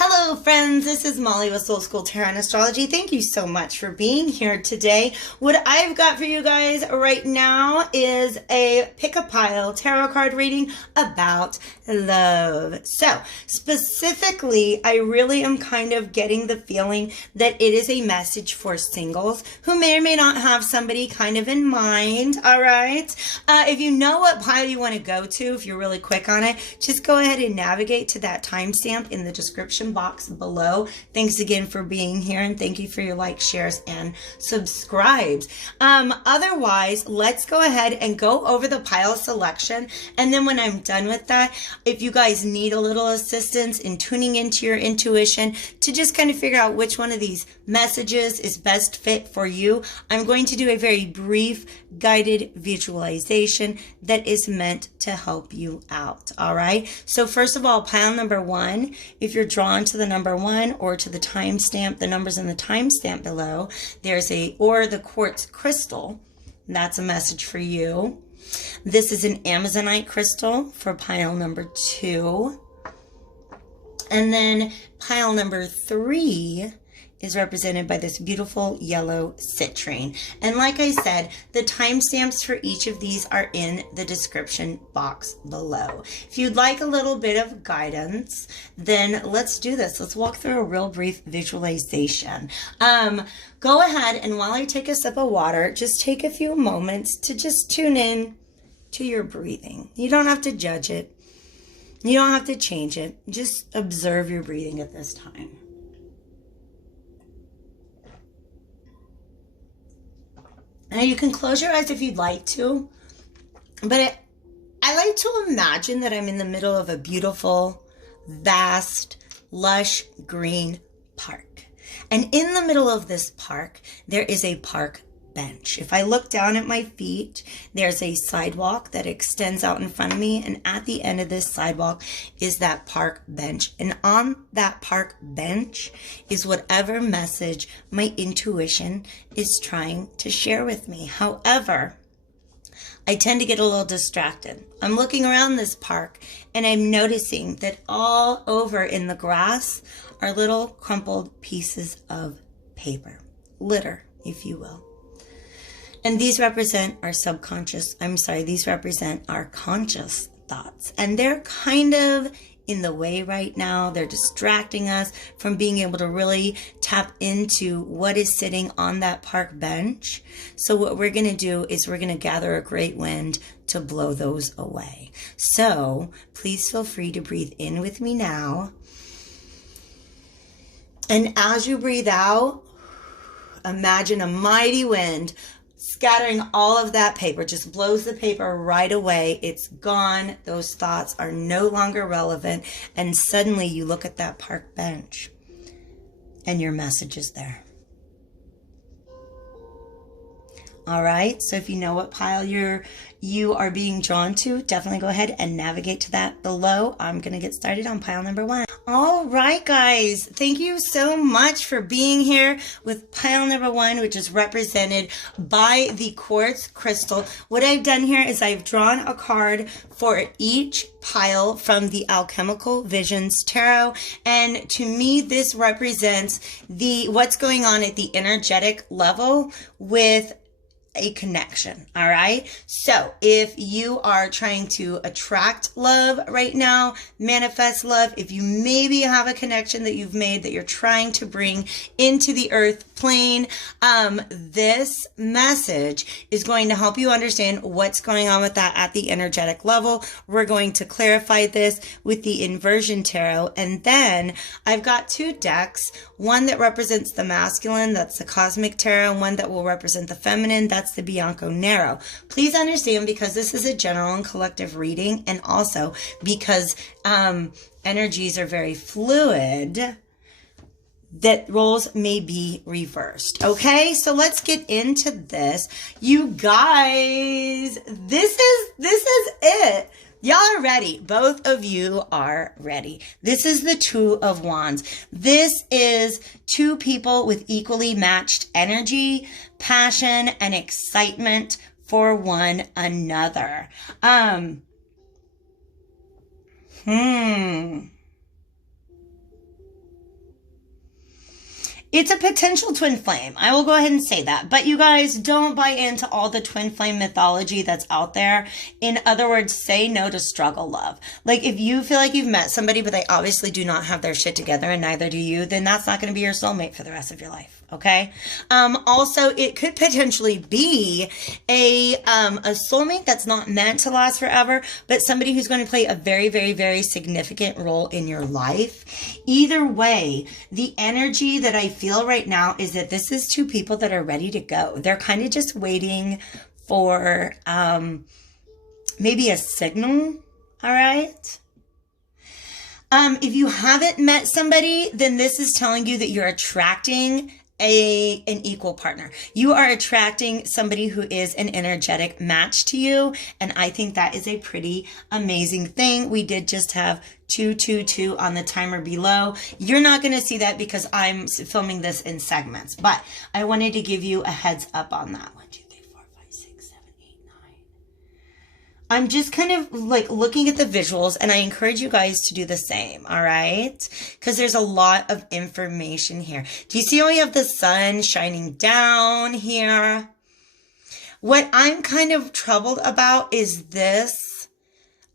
Hello friends, this is Molly with Soul School Tarot and Astrology. Thank you so much for being here today. What I've got for you guys right now is a pick a pile tarot card reading about love. So specifically, I really am kind of getting the feeling that it is a message for singles who may or may not have somebody kind of in mind, all right? If you know what pile you want to go to, if you're really quick on it, just go ahead and navigate to that timestamp in the description box below. Thanks again for being here, and thank you for your likes, shares, and subscribes. Otherwise, let's go ahead and go over the pile selection, and then when I'm done with that, if you guys need a little assistance in tuning into your intuition to just kind of figure out which one of these messages is best fit for you, I'm going to do a very brief guided visualization that is meant to help you out. All right, so first of all, pile number one, if you're drawn to the number one or to the timestamp, the numbers in the timestamp below, there's the quartz crystal. That's a message for you. This is an Amazonite crystal for pile number two. And then pile number three is represented by this beautiful yellow citrine. And like I said, the timestamps for each of these are in the description box below. If you'd like a little bit of guidance, then let's do this. Let's walk through a real brief visualization. Go ahead, and while I take a sip of water, just take a few moments to just tune in to your breathing. You don't have to judge it. You don't have to change it. Just observe your breathing at this time. Now you can close your eyes if you'd like to, but I like to imagine that I'm in the middle of a beautiful, vast, lush green park. And in the middle of this park, there is a park bench. If I look down at my feet, there's a sidewalk that extends out in front of me, and at the end of this sidewalk is that park bench. And on that park bench is whatever message my intuition is trying to share with me. However, I tend to get a little distracted. I'm looking around this park and I'm noticing that all over in the grass are little crumpled pieces of paper, litter, if you will. And these represent our these represent our conscious thoughts. And they're kind of in the way right now. They're distracting us from being able to really tap into what is sitting on that park bench. So what we're going to do is we're going to gather a great wind to blow those away. So please feel free to breathe in with me now. And as you breathe out, imagine a mighty wind scattering all of that paper, just blows the paper right away. It's gone. Those thoughts are no longer relevant. And suddenly you look at that park bench and your message is there. All right. So if you know what pile you are being drawn to, definitely go ahead and navigate to that below. I'm going to get started on pile number one. All right, guys. Thank you so much for being here with pile number one, which is represented by the quartz crystal. What I've done here is I've drawn a card for each pile from the Alchemical Visions Tarot. And to me, this represents what's going on at the energetic level with a connection. All right. So if you are trying to attract love right now, manifest love, if you maybe have a connection that you've made that you're trying to bring into the earth plane, this message is going to help you understand what's going on with that at the energetic level. We're going to clarify this with the inversion tarot. And then I've got two decks, one that represents the masculine, that's the cosmic tarot, and one that will represent the feminine, that's the Bianco Nero. Please understand, because this is a general and collective reading, and also because energies are very fluid, that roles may be reversed. Okay, so let's get into this. You guys, this is it. Y'all are ready. Both of you are ready. This is the Two of Wands. This is two people with equally matched energy, passion, and excitement for one another. It's a potential twin flame. I will go ahead and say that. But you guys, don't buy into all the twin flame mythology that's out there. In other words, say no to struggle love. Like, if you feel like you've met somebody, but they obviously do not have their shit together, and neither do you, then that's not going to be your soulmate for the rest of your life. Okay. Also, it could potentially be a soulmate that's not meant to last forever, but somebody who's going to play a very, very, very significant role in your life. Either way, the energy that I feel right now is that this is two people that are ready to go. They're kind of just waiting for, maybe a signal. All right. If you haven't met somebody, then this is telling you that you're attracting an equal partner. You are attracting somebody who is an energetic match to you. And I think that is a pretty amazing thing. We did just have 222 on the timer below. You're not going to see that because I'm filming this in segments, but I wanted to give you a heads up on that. 1, 2, 3, 4, 5, 6, 7, 8, 9. I'm just kind of like looking at the visuals, and I encourage you guys to do the same, all right? Because there's a lot of information here. Do you see how we have the sun shining down here? What I'm kind of troubled about is this.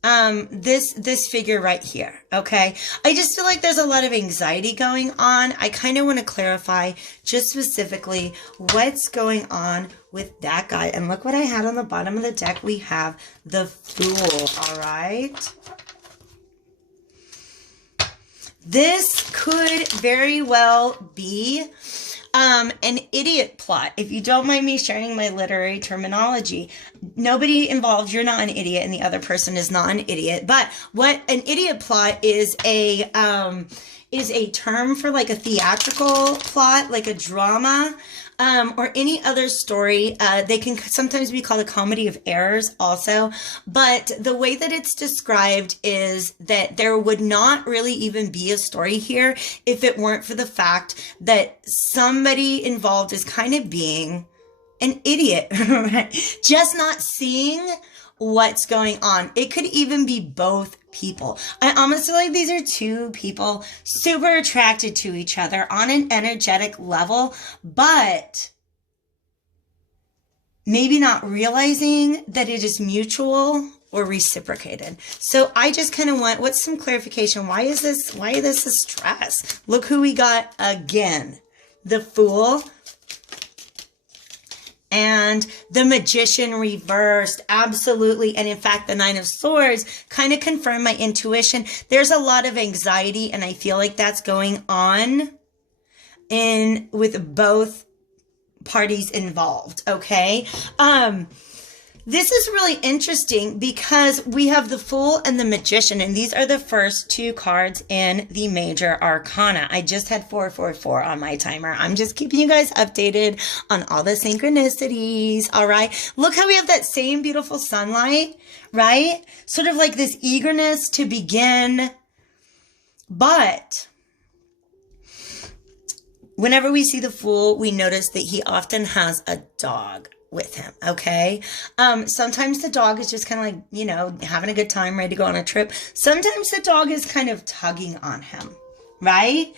This figure right here, okay? I just feel like there's a lot of anxiety going on. I kind of want to clarify just specifically what's going on with that guy. And look what I had on the bottom of the deck. We have the Fool, all right? This could very well be an idiot plot. If you don't mind me sharing my literary terminology, nobody involved, you're not an idiot and the other person is not an idiot. But what an idiot plot is a term for like a theatrical plot, like a drama, or any other story. They can sometimes be called a comedy of errors also. But the way that it's described is that there would not really even be a story here if it weren't for the fact that somebody involved is kind of being an idiot, right? Just not seeing what's going on. It could even be both people. I almost feel like these are two people super attracted to each other on an energetic level, but maybe not realizing that it is mutual or reciprocated. So I just kind of want, what's some clarification? Why is this a stress? Look who we got again. The Fool. And the Magician reversed, absolutely. And in fact, the Nine of Swords kind of confirmed my intuition. There's a lot of anxiety, and I feel like that's going on with both parties involved, okay? This is really interesting because we have the Fool and the Magician, and these are the first two cards in the major arcana. I just had 444 on my timer. I'm just keeping you guys updated on all the synchronicities, all right? Look how we have that same beautiful sunlight, right? Sort of like this eagerness to begin. But whenever we see the Fool, we notice that he often has a dog with him, okay? Sometimes the dog is just kind of like, you know, having a good time, ready to go on a trip. Sometimes the dog is kind of tugging on him, right?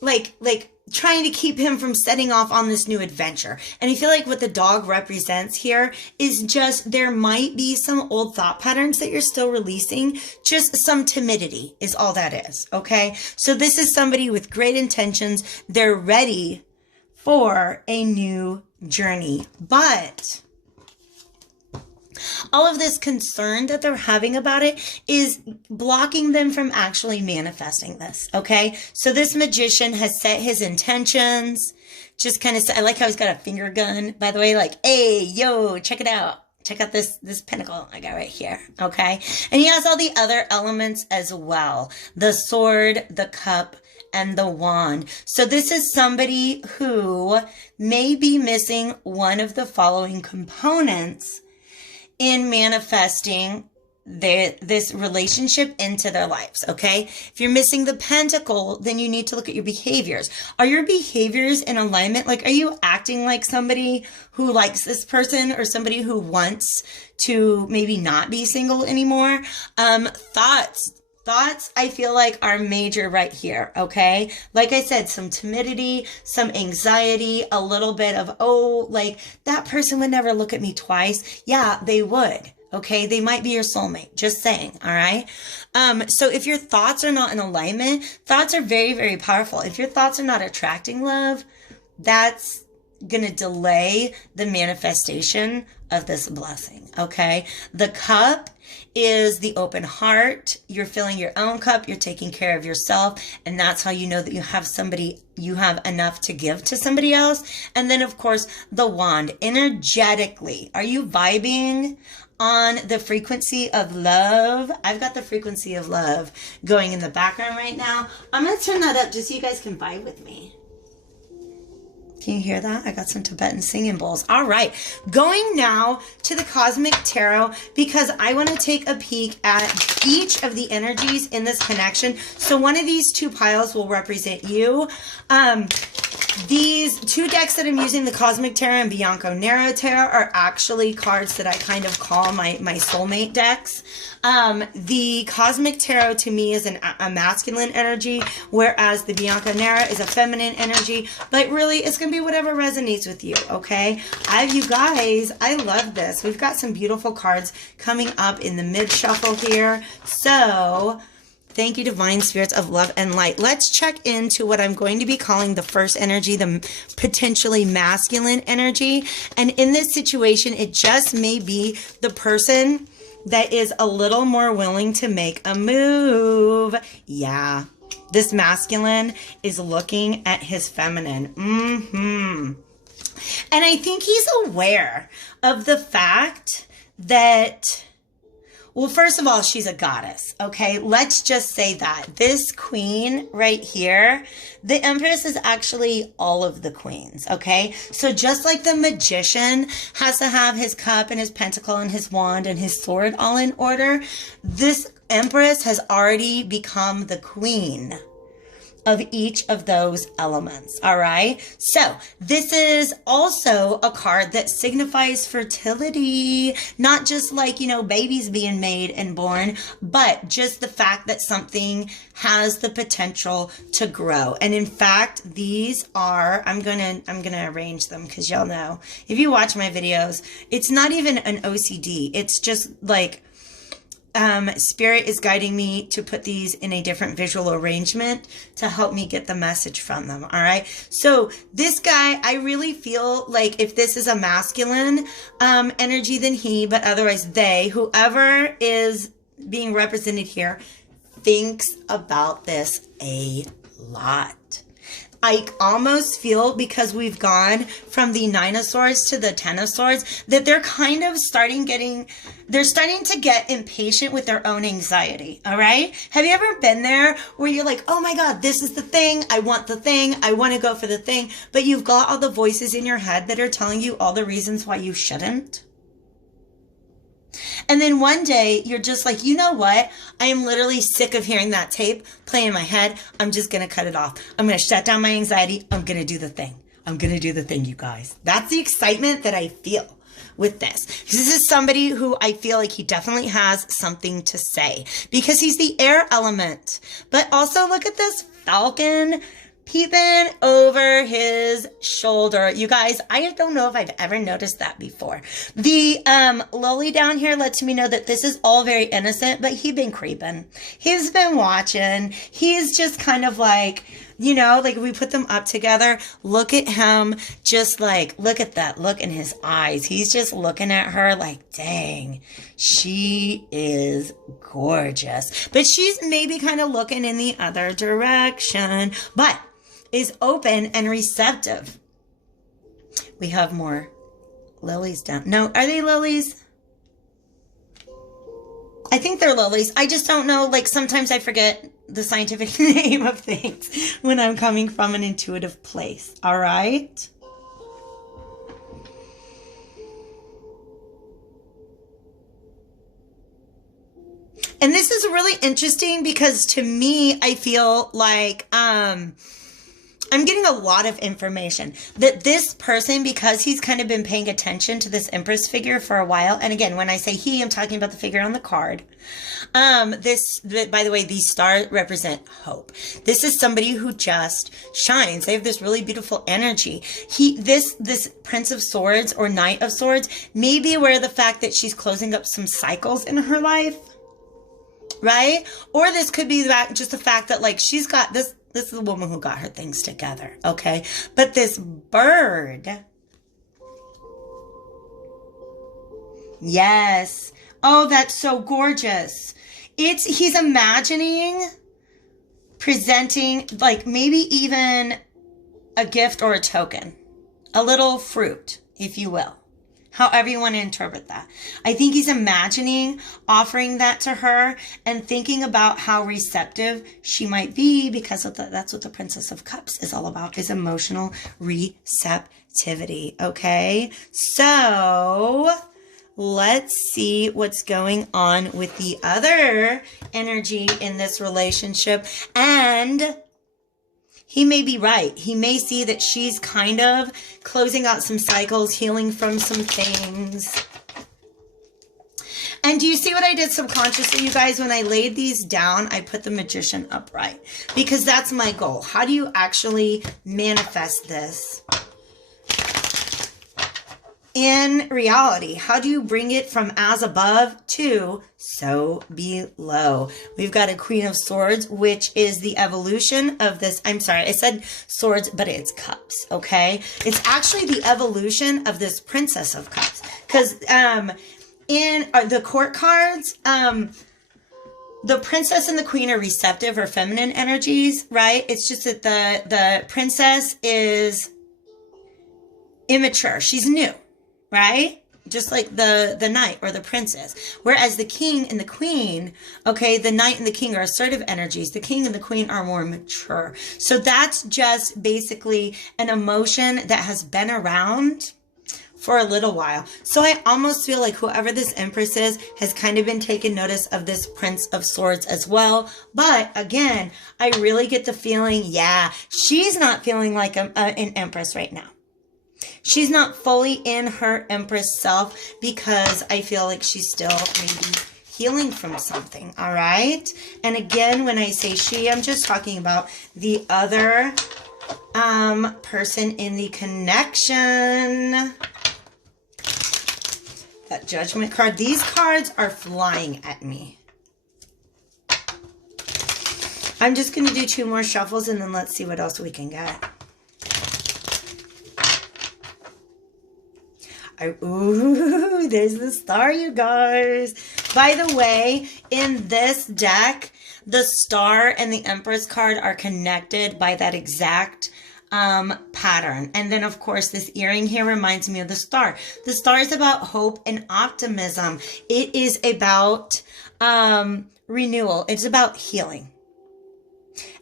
Like trying to keep him from setting off on this new adventure. And I feel like what the dog represents here is just, there might be some old thought patterns that you're still releasing. Just some timidity is all that is, okay? So this is somebody with great intentions. They're ready for a new journey, but all of this concern that they're having about it is blocking them from actually manifesting this, okay? So this Magician has set his intentions, just kind of, I like how he's got a finger gun, by the way, like, hey, yo, check it out. Check out this pentacle I got right here, okay? And he has all the other elements as well. The sword, the cup, and the wand. So this is somebody who may be missing one of the following components in manifesting this relationship into their lives, okay? If you're missing the pentacle, then you need to look at your behaviors. Are your behaviors in alignment? Like, are you acting like somebody who likes this person or somebody who wants to maybe not be single anymore? Thoughts Thoughts, I feel like, are major right here, okay? Like I said, some timidity, some anxiety, a little bit of, oh, like, that person would never look at me twice. Yeah, they would. Okay, they might be your soulmate. Just saying, all right? So if your thoughts are not in alignment, thoughts are very, very powerful. If your thoughts are not attracting love, that's going to delay the manifestation of this blessing, okay? The cup is the open heart. You're filling your own cup. You're taking care of yourself. And that's how you know that you have somebody, you have enough to give to somebody else. And then, of course, the wand. Energetically, are you vibing on the frequency of love? I've got the frequency of love going in the background right now. I'm going to turn that up just so you guys can vibe with me. Can you hear that? I got some Tibetan singing bowls. All right. Going now to the Cosmic Tarot because I want to take a peek at each of the energies in this connection. So one of these two piles will represent you. These two decks that I'm using, the Cosmic Tarot and Bianco Nero Tarot, are actually cards that I kind of call my soulmate decks. The Cosmic Tarot to me is a masculine energy, whereas the Bianco Nero is a feminine energy. But really, it's going to be whatever resonates with you, okay? You guys, I love this. We've got some beautiful cards coming up in the mid-shuffle here. So thank you, Divine Spirits of Love and Light. Let's check into what I'm going to be calling the first energy, the potentially masculine energy. And in this situation, it just may be the person that is a little more willing to make a move. Yeah, this masculine is looking at his feminine. And I think he's aware of the fact that, well, first of all, she's a goddess, okay? Let's just say that. This queen right here, the Empress is actually all of the queens, okay? So just like the magician has to have his cup and his pentacle and his wand and his sword all in order, this Empress has already become the queen of each of those elements, all right? So this is also a card that signifies fertility, not just like, you know, babies being made and born, but just the fact that something has the potential to grow. And in fact, these are, I'm gonna arrange them because y'all know, if you watch my videos, it's not even an OCD. It's just like, Spirit is guiding me to put these in a different visual arrangement to help me get the message from them. All right. So this guy, I really feel like if this is a masculine energy, then he, but otherwise they, whoever is being represented here, thinks about this a lot. I almost feel, because we've gone from the Nine of Swords to the Ten of Swords, that they're kind of starting to get impatient with their own anxiety, all right? Have you ever been there where you're like, oh my God, this is the thing, I want the thing, I want to go for the thing, but you've got all the voices in your head that are telling you all the reasons why you shouldn't? And then one day you're just like, you know what? I am literally sick of hearing that tape play in my head. I'm just going to cut it off. I'm going to shut down my anxiety. I'm going to do the thing. I'm going to do the thing, you guys. That's the excitement that I feel with this. This is somebody who I feel like he definitely has something to say because he's the air element. But also look at this falcon peeping over his shoulder. You guys, I don't know if I've ever noticed that before. The lily down here lets me know that this is all very innocent, but he's been creeping. He's been watching. He's just kind of like, you know, like we put them up together. Look at him. Just like, look at that look in his eyes. He's just looking at her like, dang, she is gorgeous. But she's maybe kind of looking in the other direction, but is open and receptive. We have more lilies down. No, are they lilies? I think they're lilies. I just don't know. Like sometimes I forget the scientific name of things when I'm coming from an intuitive place. All right. And this is really interesting because to me, I feel like, I'm getting a lot of information that this person, because he's kind of been paying attention to this Empress figure for a while. And again, when I say he, I'm talking about the figure on the card. By the way, these stars represent hope. This is somebody who just shines. They have this really beautiful energy. This Prince of Swords or Knight of Swords may be aware of the fact that she's closing up some cycles in her life, right? Or this could be just the fact that like she's got this. This is a woman who got her things together, okay? But this bird, yes. Oh, that's so gorgeous. He's imagining presenting like maybe even a gift or a token, a little fruit, if you will. However you want to interpret that. I think he's imagining offering that to her and thinking about how receptive she might be, because that's what the Princess of Cups is all about, is emotional receptivity. Okay, so let's see what's going on with the other energy in this relationship. And he may be right. He may see that she's kind of closing out some cycles, healing from some things. And do you see what I did subconsciously, you guys? When I laid these down, I put the Magician upright because that's my goal. How do you actually manifest this in reality? How do you bring it from as above to so below? We've got a Queen of Swords, which is the evolution of this. I'm sorry, I said swords, but it's cups, okay? It's actually the evolution of this Princess of Cups. Because in the court cards, the princess and the queen are receptive or feminine energies, right? It's just that the princess is immature. She's new. Right? Just like the knight or the princess. Whereas the king and the queen, okay, the knight and the king are assertive energies. The king and the queen are more mature. So that's just basically an emotion that has been around for a little while. So I almost feel like whoever this Empress is has kind of been taking notice of this Prince of Swords as well. But again, I really get the feeling, yeah, she's not feeling like an Empress right now. She's not fully in her Empress self because I feel like she's still maybe healing from something, all right? And again, when I say she, I'm just talking about the other person in the connection. That Judgment card. These cards are flying at me. I'm just going to do 2 more shuffles and then let's see what else we can get. Ooh, there's the star, you guys. By the way, in this deck, the star and the Empress card are connected by that exact pattern. And then, of course, this earring here reminds me of the star. The star is about hope and optimism. It is about renewal. It's about healing.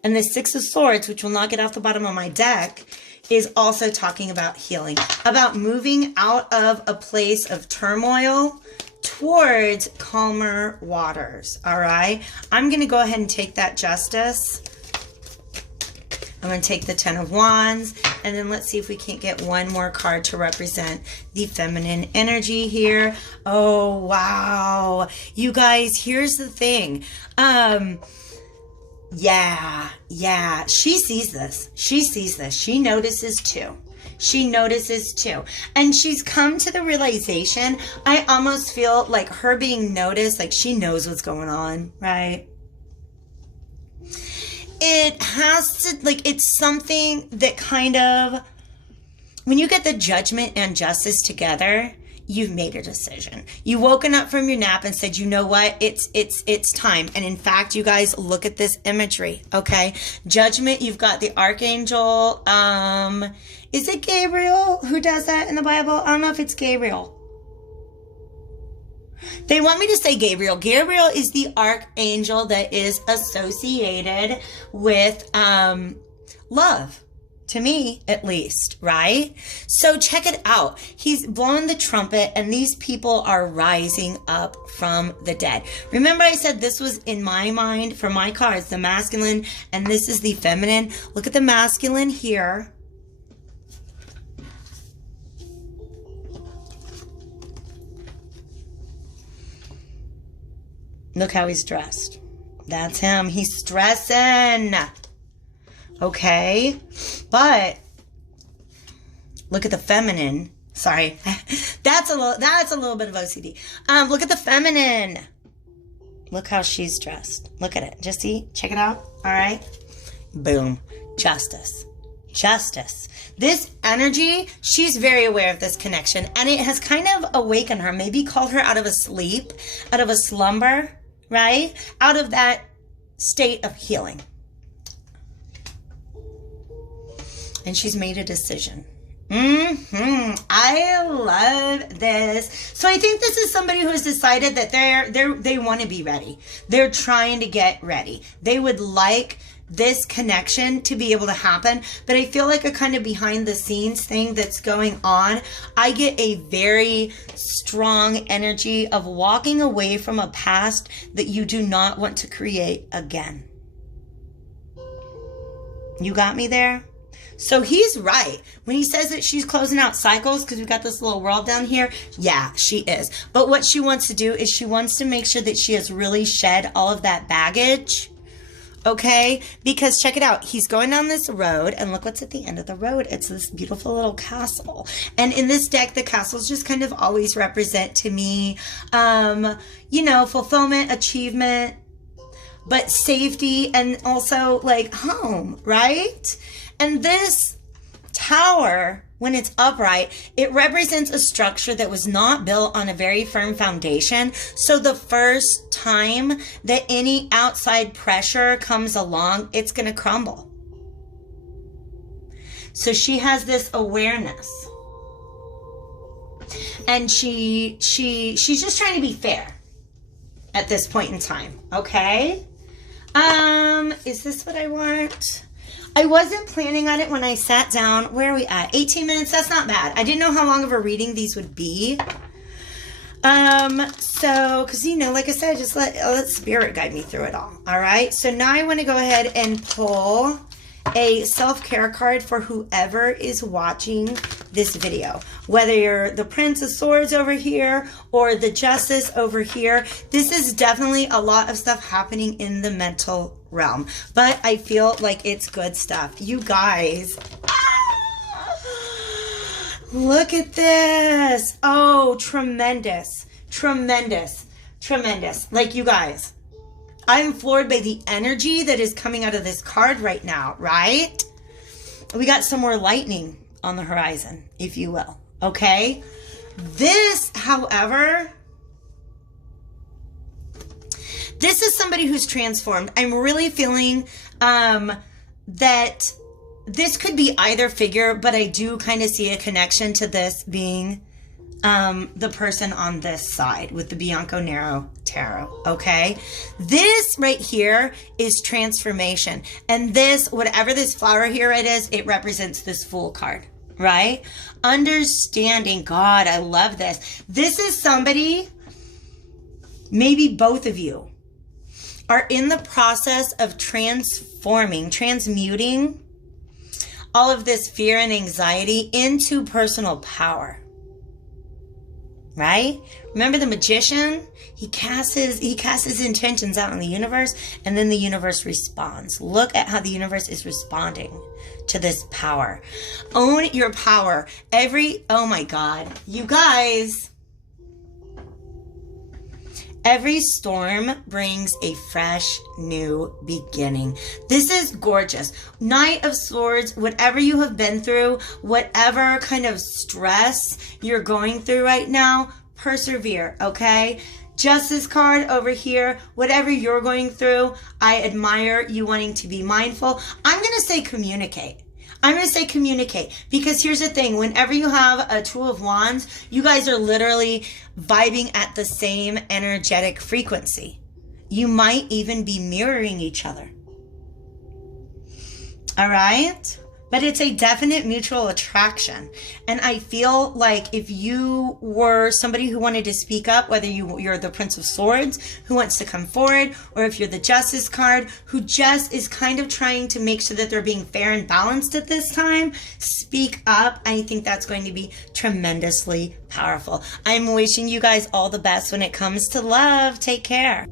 And the Six of Swords, which will not get off the bottom of my deck, is also talking about healing, about moving out of a place of turmoil towards calmer waters, all right? I'm going to go ahead and take that Justice. I'm going to take the Ten of Wands, and then let's see if we can't get one more card to represent the feminine energy here. Oh, wow. You guys, here's the thing. Yeah, she sees this. She sees this. She notices too. She notices too. And she's come to the realization, I almost feel like her being noticed, like she knows what's going on, right? It has to, like, it's something that kind of, when you get the Judgment and Justice together, you've made a decision. You've woken up from your nap and said, you know what? It's time. And in fact, you guys, look at this imagery, okay? Judgment, you've got the Archangel. Is it Gabriel who does that in the Bible? I don't know if it's Gabriel. They want me to say Gabriel. Gabriel is the Archangel that is associated with love. To me, at least, right? So check it out. He's blowing the trumpet and these people are rising up from the dead. Remember I said this was in my mind for my cards, the masculine, and this is the feminine. Look at the masculine here. Look how he's dressed. That's him. He's stressing. Okay, but look at the feminine. Sorry, that's a little bit of OCD. Look at the feminine. Look how she's dressed. Look at it. Just see, check it out. All right, boom, justice, justice. This energy, she's very aware of this connection, and it has kind of awakened her. Maybe called her out of a sleep, out of a slumber, right? Out of that state of healing. And she's made a decision. I love this. So I think this is somebody who has decided that they want to be ready. They're trying to get ready. They would like this connection to be able to happen. But I feel like a kind of behind the scenes thing that's going on. I get a very strong energy of walking away from a past that you do not want to create again. You got me there? So he's right. When he says that she's closing out cycles because we've got this little world down here, yeah, she is. But what she wants to do is she wants to make sure that she has really shed all of that baggage, okay? Because check it out. He's going down this road, and look what's at the end of the road. It's this beautiful little castle. And in this deck, the castles just kind of always represent to me, you know, fulfillment, achievement, but safety, and also like home, right? And this tower, when it's upright, it represents a structure that was not built on a very firm foundation. So the first time that any outside pressure comes along, it's going to crumble. So she has this awareness. And she's just trying to be fair at this point in time, okay? Is this what I want? I wasn't planning on it when I sat down. Where are we at? 18 minutes? That's not bad. I didn't know how long of a reading these would be. So, because, you know, like I said, just let spirit guide me through it all. All right? So now I want to go ahead and pull a self-care card for whoever is watching this video. Whether you're the Prince of Swords over here or the Justice over here, this is definitely a lot of stuff happening in the mental realm. But I feel like it's good stuff. You guys, look at this. Oh, tremendous, tremendous, tremendous. Like, you guys, I'm floored by the energy that is coming out of this card right now, right? We got some more lightning on the horizon, if you will, okay? This, however, this is somebody who's transformed. I'm really feeling that this could be either figure, but I do kind of see a connection to this being the person on this side with the Bianco Nero Tarot, okay? This right here is transformation. And this, whatever this flower here it is, it represents this Fool card, right? Understanding. God, I love this. This is somebody, maybe both of you, are in the process of transmuting all of this fear and anxiety into personal power. Right? Remember the magician? He casts his intentions out in the universe, and then the universe responds. Look at how the universe is responding to this power. Own your power. Oh my God. You guys, every storm brings a fresh new beginning. This is gorgeous. Knight of Swords, whatever you have been through, whatever kind of stress you're going through right now, persevere, okay? Justice card over here, whatever you're going through, I admire you wanting to be mindful. I'm going to say communicate. I'm going to say communicate, because here's the thing. Whenever you have a Two of Wands, you guys are literally vibing at the same energetic frequency. You might even be mirroring each other. All right? but it's a definite mutual attraction. And I feel like if you were somebody who wanted to speak up, whether you're the Prince of Swords who wants to come forward, or if you're the Justice card who just is kind of trying to make sure that they're being fair and balanced at this time, speak up. I think that's going to be tremendously powerful. I'm wishing you guys all the best when it comes to love. Take care.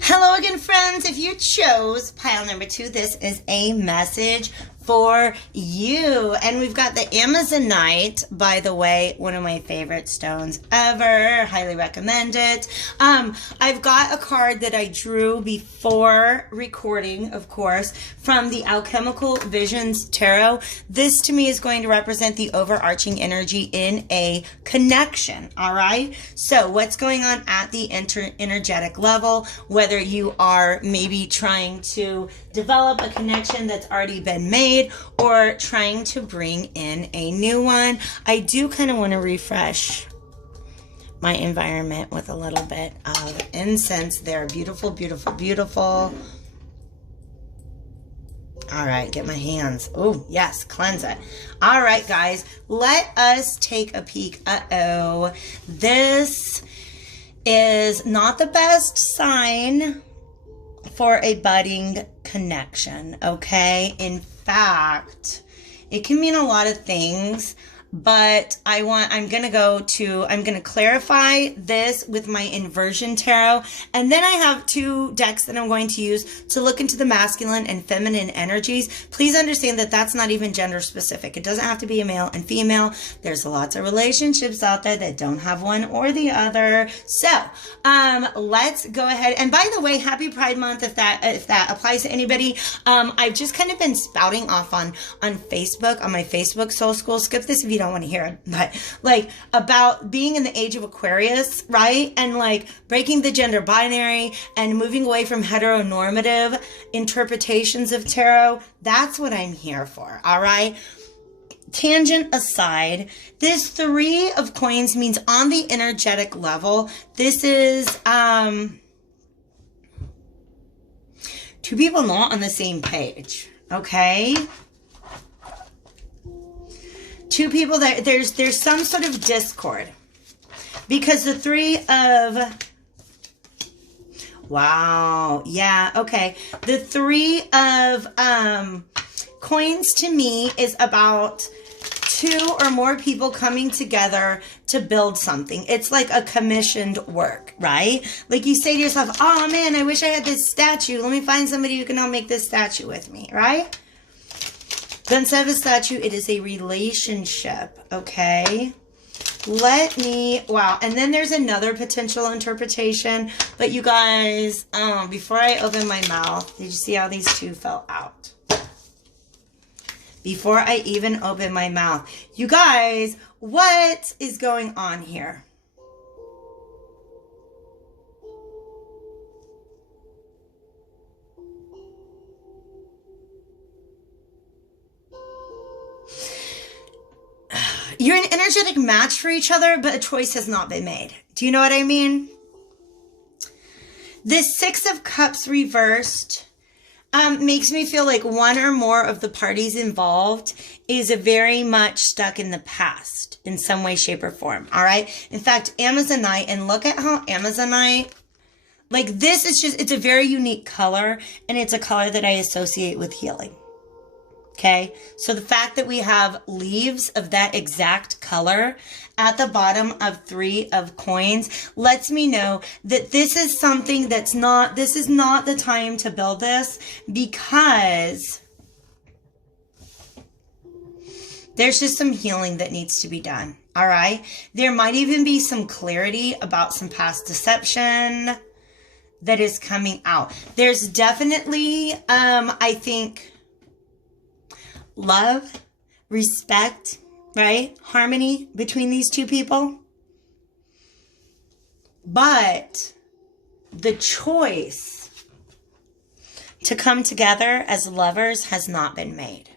Hello again, friends. If you chose pile number 2, this is a message for you. And we've got the Amazonite, by the way, one of my favorite stones ever. Highly recommend it. I've got a card that I drew before recording, of course, from the Alchemical Visions Tarot. This to me is going to represent the overarching energy in a connection, all right? So what's going on at the energetic level, whether you are maybe trying to develop a connection that's already been made, or trying to bring in a new one. I do kind of want to refresh my environment with a little bit of incense there. Beautiful, beautiful, beautiful. All right, get my hands. Oh, yes, cleanse it. All right, guys, let us take a peek. Uh-oh. This is not the best sign for a budding connection, okay? In fact, it can mean a lot of things, but I'm going to clarify this with my inversion tarot. And then I have 2 decks that I'm going to use to look into the masculine and feminine energies. Please understand that that's not even gender specific. It doesn't have to be a male and female. There's lots of relationships out there that don't have one or the other. So, let's go ahead. And by the way, happy Pride Month if that applies to anybody. I've just kind of been spouting off on Facebook, on my Facebook Soul School. Skip this if you don't want to hear it, but like about being in the age of Aquarius, right? And like breaking the gender binary and moving away from heteronormative interpretations of tarot. That's what I'm here for. All right. Tangent aside, this 3 of coins means on the energetic level, this is, 2 people not on the same page. Okay. 2 people that there's some sort of discord, because the 3 of, wow, yeah, okay. The 3 of coins to me is about 2 or more people coming together to build something. It's like a commissioned work, right? Like you say to yourself, oh man, I wish I had this statue. Let me find somebody who can help make this statue with me, right? But instead of a statue, it is a relationship, okay? Wow. And then there's another potential interpretation. But you guys, before I open my mouth, did you see how these 2 fell out? Before I even open my mouth. You guys, what is going on here? You're an energetic match for each other, but a choice has not been made. Do you know what I mean? This 6 of Cups reversed makes me feel like one or more of the parties involved is very much stuck in the past in some way, shape, or form. All right. In fact, Amazonite, and look at how Amazonite, like this is just, it's a very unique color, and it's a color that I associate with healing. Okay, so the fact that we have leaves of that exact color at the bottom of 3 of coins lets me know that this is something this is not the time to build this, because there's just some healing that needs to be done. All right, there might even be some clarity about some past deception that is coming out. There's definitely, I think, love, respect, right? Harmony between these 2 people. But the choice to come together as lovers has not been made.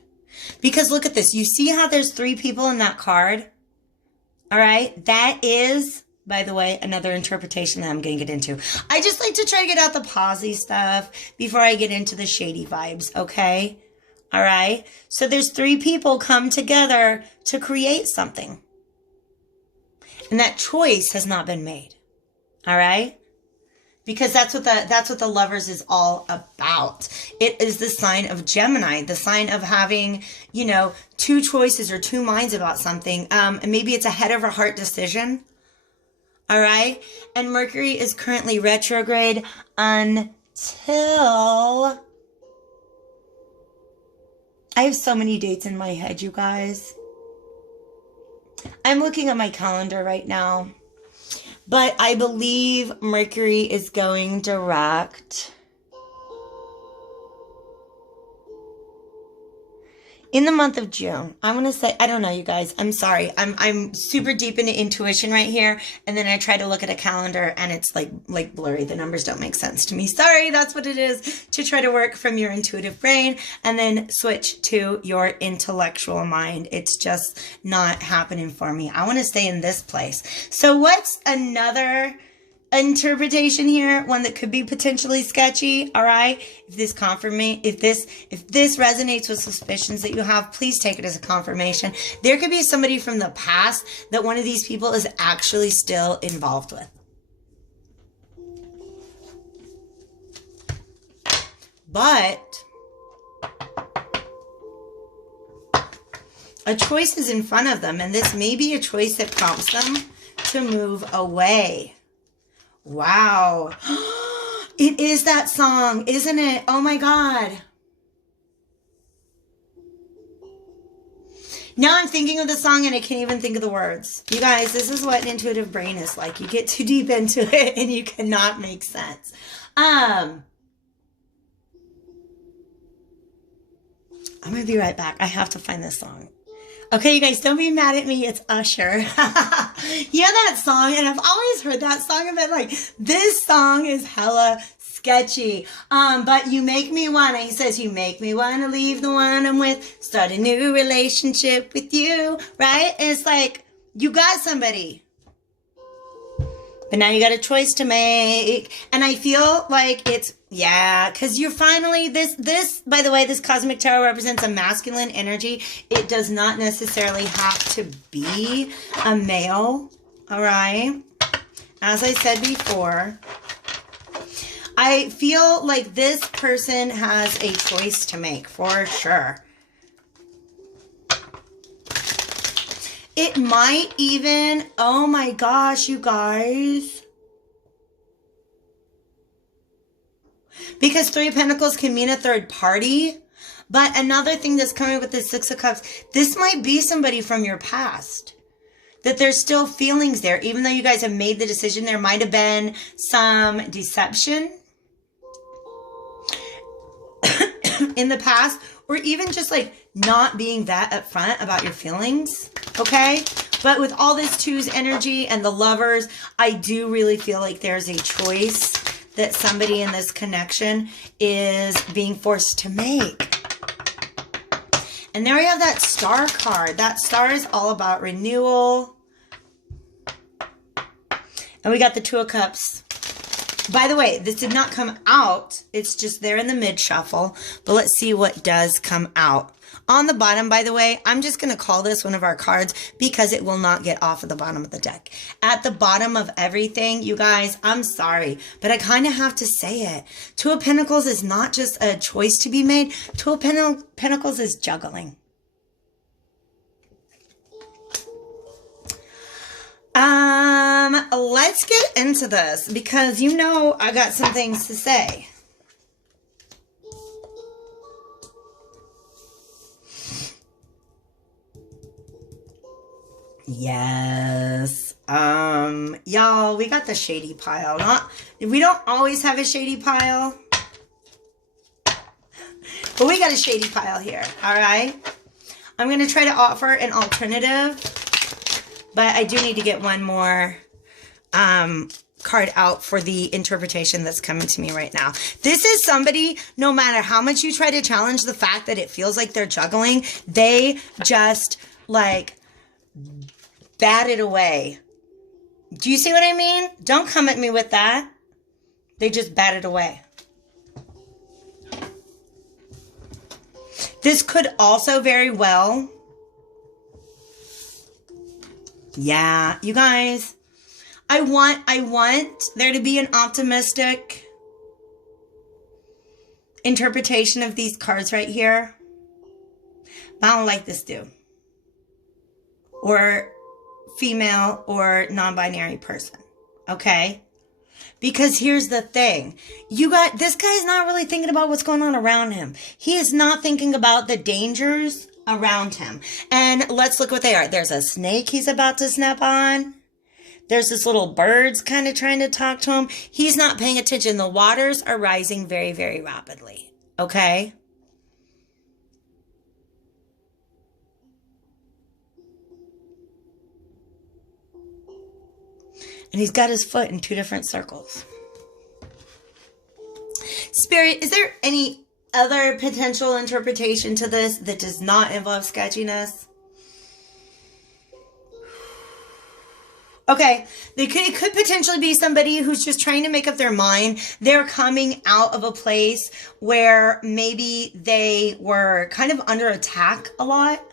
Because look at this. You see how there's 3 people in that card? All right. That is, by the way, another interpretation that I'm going to get into. I just like to try to get out the posy stuff before I get into the shady vibes. Okay. All right. So there's 3 people come together to create something. And that choice has not been made. All right. Because that's what the Lovers is all about. It is the sign of Gemini, the sign of having, 2 choices or 2 minds about something. And maybe it's a head over heart decision. All right. And Mercury is currently retrograde until... I have so many dates in my head, you guys. I'm looking at my calendar right now. But I believe Mercury is going direct in the month of June. I'm going to say, I don't know, you guys. I'm sorry. I'm super deep into intuition right here. And then I try to look at a calendar and it's like blurry. The numbers don't make sense to me. Sorry, that's what it is, to try to work from your intuitive brain and then switch to your intellectual mind. It's just not happening for me. I want to stay in this place. So what's another interpretation here, one that could be potentially sketchy? All right, if this resonates with suspicions that you have, please take it as a confirmation. There could be somebody from the past that one of these people is actually still involved with. But a choice is in front of them, and this may be a choice that prompts them to move away. Wow. It is that song, isn't it? Oh my God. Now I'm thinking of the song and I can't even think of the words. You guys, this is what an intuitive brain is like. You get too deep into it and you cannot make sense. I'm going to be right back. I have to find this song. Okay, you guys, don't be mad at me. It's Usher. Yeah, that song. And I've always heard that song. I've been like, this song is hella sketchy. But you make me wanna, he says, you make me wanna leave the one I'm with, start a new relationship with you, right? And it's like, you got somebody. But now you got a choice to make. And I feel like it's, yeah, because you're finally, this, by the way, this cosmic tarot represents a masculine energy. It does not necessarily have to be a male, all right? As I said before, I feel like this person has a choice to make for sure. It might even, oh my gosh, you guys. Because 3 of Pentacles can mean a third party. But another thing that's coming with the 6 of Cups, this might be somebody from your past. That there's still feelings there. Even though you guys have made the decision, there might have been some deception in the past. Or even just like not being that upfront about your feelings. Okay? But with all this 2's energy and the Lovers, I do really feel like there's a choice that somebody in this connection is being forced to make. And there we have that Star card. That Star is all about renewal. And we got the 2 of Cups. By the way, this did not come out. It's just there in the mid-shuffle. But let's see what does come out. On the bottom, by the way, I'm just going to call this one of our cards because it will not get off of the bottom of the deck. At the bottom of everything, you guys, I'm sorry, but I kind of have to say it. 2 of Pentacles is not just a choice to be made. 2 of Pentacles is juggling. Let's get into this because you know I got some things to say. Yes. Y'all, we got the shady pile. We don't always have a shady pile. But we got a shady pile here. All right. I'm going to try to offer an alternative. But I do need to get one more card out for the interpretation that's coming to me right now. This is somebody, no matter how much you try to challenge the fact that it feels like they're juggling, they just like bat it away. Do you see what I mean? Don't come at me with that. They just bat it away. This could also very well, yeah, you guys, I want there to be an optimistic interpretation of these cards right here. But I don't like this dude. Or female or non-binary person. Okay? Because here's the thing. This guy's not really thinking about what's going on around him. He is not thinking about the dangers around him. And let's look what they are. There's a snake he's about to snap on. There's this little birds kind of trying to talk to him. He's not paying attention. The waters are rising very, very rapidly. Okay? And he's got his foot in 2 different circles. Spirit, is there any other potential interpretation to this that does not involve sketchiness? Okay, it could potentially be somebody who's just trying to make up their mind. They're coming out of a place where maybe they were kind of under attack a lot.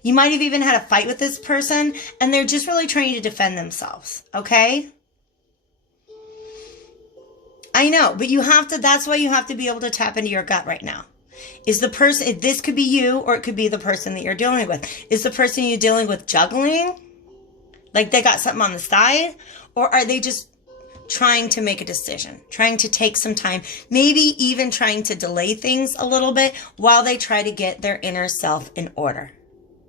You might have even had a fight with this person, and they're just really trying to defend themselves, okay? I know, but that's why you have to be able to tap into your gut right now. Is the person, this could be you, or it could be the person that you're dealing with. Is the person you're dealing with juggling? Like they got something on the side? Or are they just trying to make a decision, trying to take some time, maybe even trying to delay things a little bit while they try to get their inner self in order?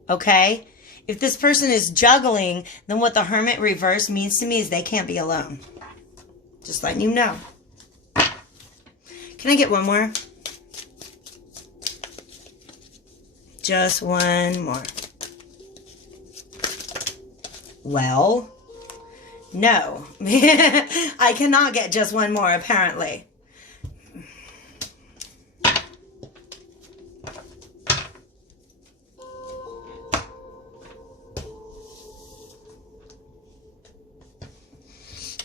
Okay? If this person is juggling, then what the Hermit reverse means to me is they can't be alone. Just letting you know. Can I get one more? Just one more. Well, no. I cannot get just one more, apparently.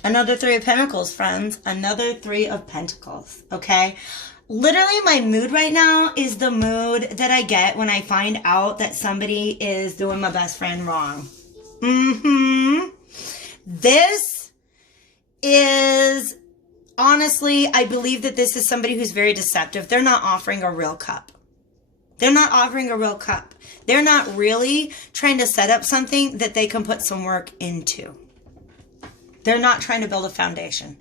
Another 3 of Pentacles, friends. Another 3 of Pentacles, okay? Literally, my mood right now is the mood that I get when I find out that somebody is doing my best friend wrong. This is, honestly, I believe that this is somebody who's very deceptive. They're not offering a real cup. They're not offering a real cup. They're not really trying to set up something that they can put some work into. They're not trying to build a foundation.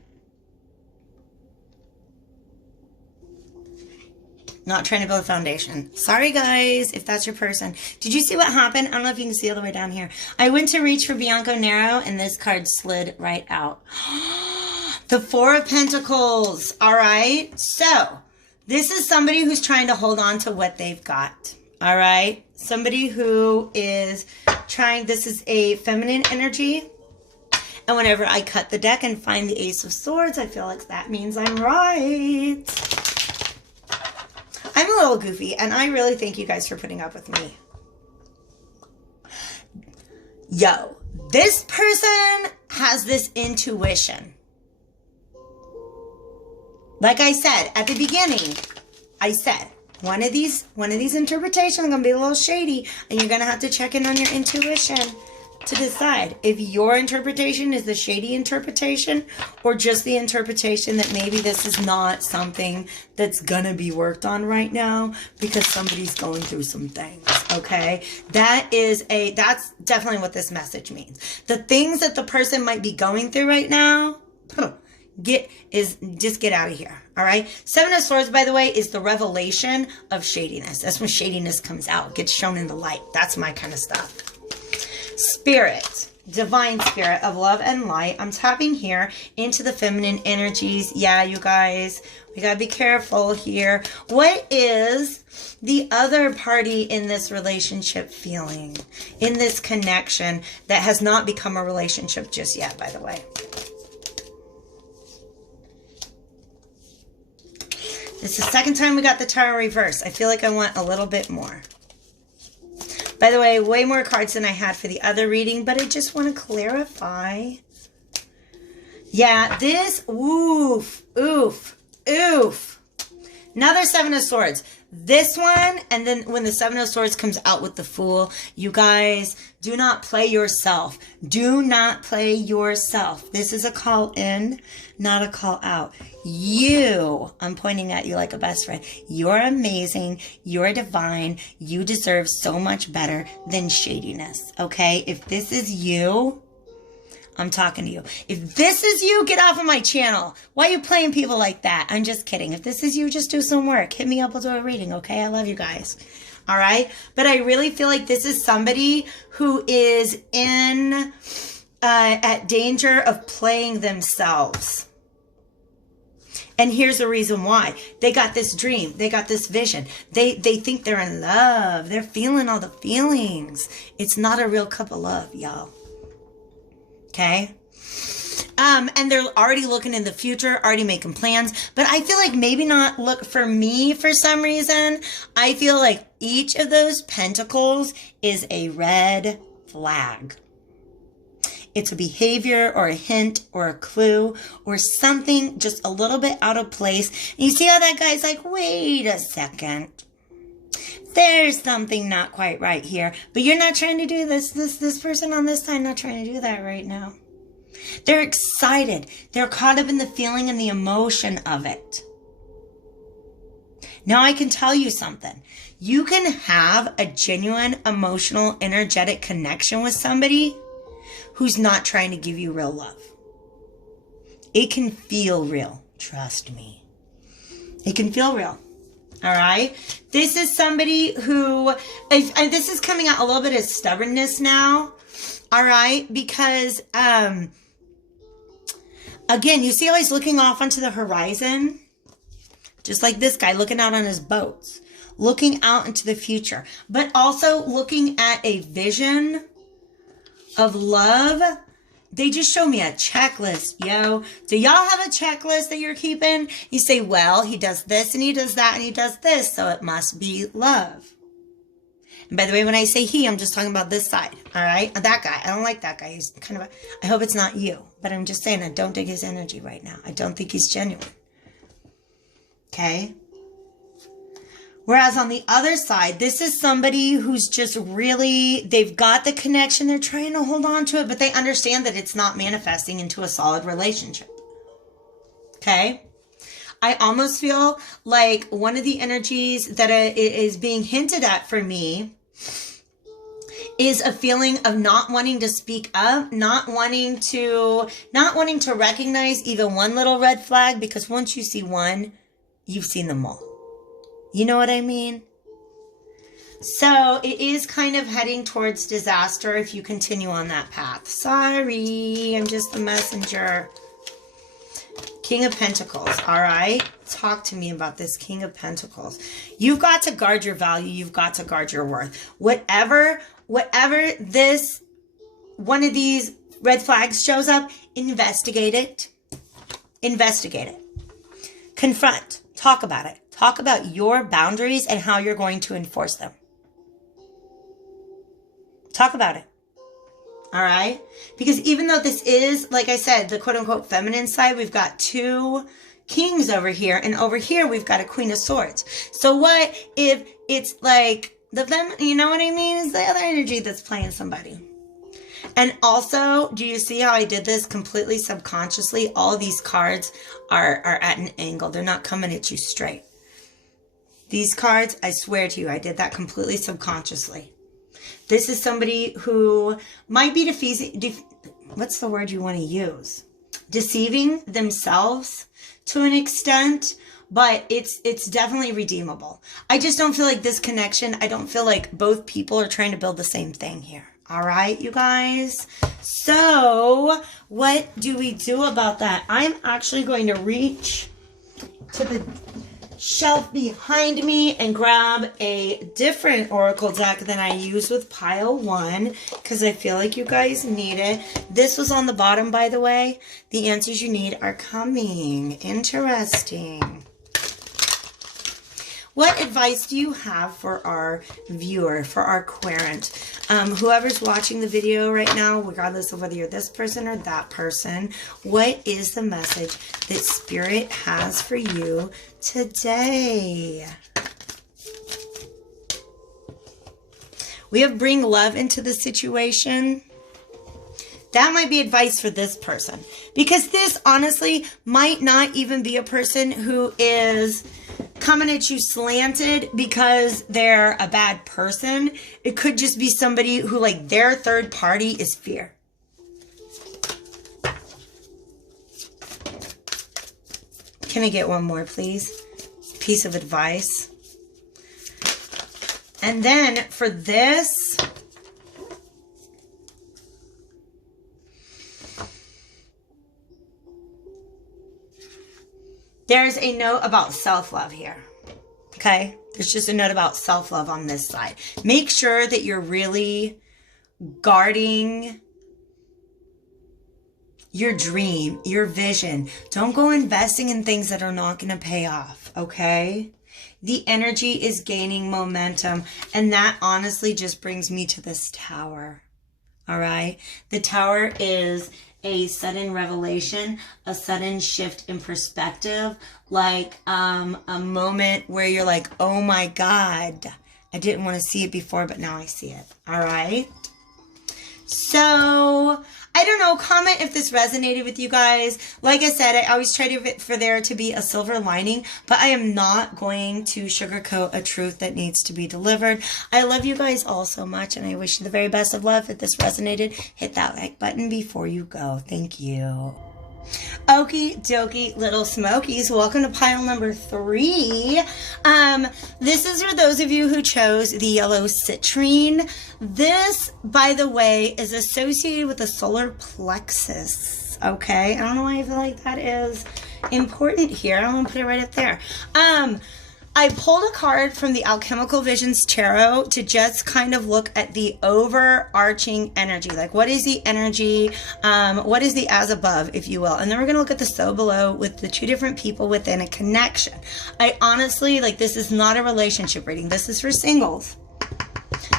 Not trying to build a foundation. Sorry, guys, if that's your person. Did you see what happened? I don't know if you can see all the way down here. I went to reach for Bianco Nero, and this card slid right out. The 4 of Pentacles. All right. So, this is somebody who's trying to hold on to what they've got. All right. Somebody who is trying, this is a feminine energy. And whenever I cut the deck and find the Ace of Swords, I feel like that means I'm right. I'm a little goofy, and I really thank you guys for putting up with me. Yo, this person has this intuition. Like I said at the beginning, I said, one of these interpretations are going to be a little shady, and you're going to have to check in on your intuition to decide if your interpretation is the shady interpretation or just the interpretation that maybe this is not something that's gonna be worked on right now because somebody's going through some things, okay? That's definitely what this message means. The things that the person might be going through right now, just get out of here, all right? 7 of Swords, by the way, is the revelation of shadiness. That's when shadiness comes out, gets shown in the light. That's my kind of stuff. Spirit, divine spirit of love and light. I'm tapping here into the feminine energies. Yeah, you guys, we gotta be careful here. What is the other party in this relationship feeling, in this connection that has not become a relationship just yet, by the way? It's the second time we got the Tarot reverse. I feel like I want a little bit more. By the way, way more cards than I had for the other reading, but I just want to clarify. Yeah, this, oof. Another Seven of Swords. This one, and then when the Seven of Swords comes out with the Fool, you guys, do not play yourself. Do not play yourself. This is a call in, not a call out. You, I'm pointing at you like a best friend. You're amazing. You're divine. You deserve so much better than shadiness, okay? If this is you, I'm talking to you. If this is you, get off of my channel. Why are you playing people like that? I'm just kidding. If this is you, just do some work. Hit me up, we'll do a reading, okay? I love you guys. All right? But I really feel like this is somebody who is in at danger of playing themselves. And here's the reason why. They got this dream. They got this vision. They think they're in love. They're feeling all the feelings. It's not a real cup of love, y'all. Okay? And they're already looking in the future, already making plans. But I feel like maybe not look for me for some reason. I feel like each of those pentacles is a red flag. It's a behavior or a hint or a clue or something just a little bit out of place. And you see how that guy's like, wait a second. There's something not quite right here. But you're not trying to do this. This person on this side not trying to do that right now. They're excited. They're caught up in the feeling and the emotion of it. Now I can tell you something. You can have a genuine, emotional, energetic connection with somebody who's not trying to give you real love. It can feel real. Trust me. It can feel real. All right. This is somebody who, this is coming out a little bit of stubbornness now. All right. Because, again, you see how he's looking off onto the horizon? Just like this guy looking out on his boats, looking out into the future, but also looking at a vision of love. They just show me a checklist, yo. Do y'all have a checklist that you're keeping? You say, well, he does this and he does that and he does this, so it must be love. And by the way, when I say he, I'm just talking about this side, all right? That guy. I don't like that guy. He's kind of I hope it's not you, but I'm just saying I don't dig his energy right now. I don't think he's genuine. Okay? Whereas on the other side, this is somebody who's just really, they've got the connection. They're trying to hold on to it, but they understand that it's not manifesting into a solid relationship. Okay? I almost feel like one of the energies that is being hinted at for me is a feeling of not wanting to speak up, not wanting to recognize even one little red flag, because once you see one, you've seen them all. You know what I mean? So it is kind of heading towards disaster if you continue on that path. Sorry, I'm just the messenger. King of Pentacles, all right? Talk to me about this King of Pentacles. You've got to guard your value. You've got to guard your worth. Whatever this, one of these red flags shows up, investigate it. Investigate it. Confront. Talk about it. Talk about your boundaries and how you're going to enforce them. Talk about it. All right? Because even though this is, like I said, the quote-unquote feminine side, we've got two kings over here. And over here, we've got a Queen of Swords. So what if it's like the feminine, you know what I mean? It's the other energy that's playing somebody. And also, do you see how I did this completely subconsciously? All these cards are at an angle. They're not coming at you straight. These cards, I swear to you, I did that completely subconsciously. This is somebody who might be what's the word you want to use? Deceiving themselves to an extent, but it's definitely redeemable. I just don't feel like this connection, I don't feel like both people are trying to build the same thing here. All right, you guys. So what do we do about that? I'm actually going to reach to the shelf behind me and grab a different oracle deck than I use with pile 1 because I feel like you guys need it. This was on the bottom, by the way. The answers you need are coming. Interesting. What advice do you have for our viewer, for our querent? Whoever's watching the video right now, regardless of whether you're this person or that person, what is the message that Spirit has for you today? We have bring love into the situation. That might be advice for this person. Because this, honestly, might not even be a person who is coming at you slanted because they're a bad person. It could just be somebody who, like, their third party is fear. Can I get one more, please? Piece of advice. And then for this, there's a note about self-love here, okay? There's just a note about self-love on this side. Make sure that you're really guarding your dream, your vision. Don't go investing in things that are not going to pay off, okay? The energy is gaining momentum, and that honestly just brings me to this tower, all right? The tower is a sudden revelation, a sudden shift in perspective, like a moment where you're like, oh my God, I didn't want to see it before, but now I see it, all right? So, I don't know, comment if this resonated with you guys. Like I said, I always try for there to be a silver lining, but I am not going to sugarcoat a truth that needs to be delivered. I love you guys all so much, and I wish you the very best of luck. If this resonated, hit that like button before you go. Thank you. Okie dokie, little smokies, welcome to pile number 3. This is for those of you who chose the yellow citrine. This, by the way, is associated with the solar plexus, okay? I don't know why I feel like that is important here. I'm gonna put it right up there. I pulled a card from the Alchemical Visions Tarot to just kind of look at the overarching energy. Like, what is the energy? What is the as above, if you will? And then we're going to look at the so below with the two different people within a connection. I honestly, like, this is not a relationship reading. This is for singles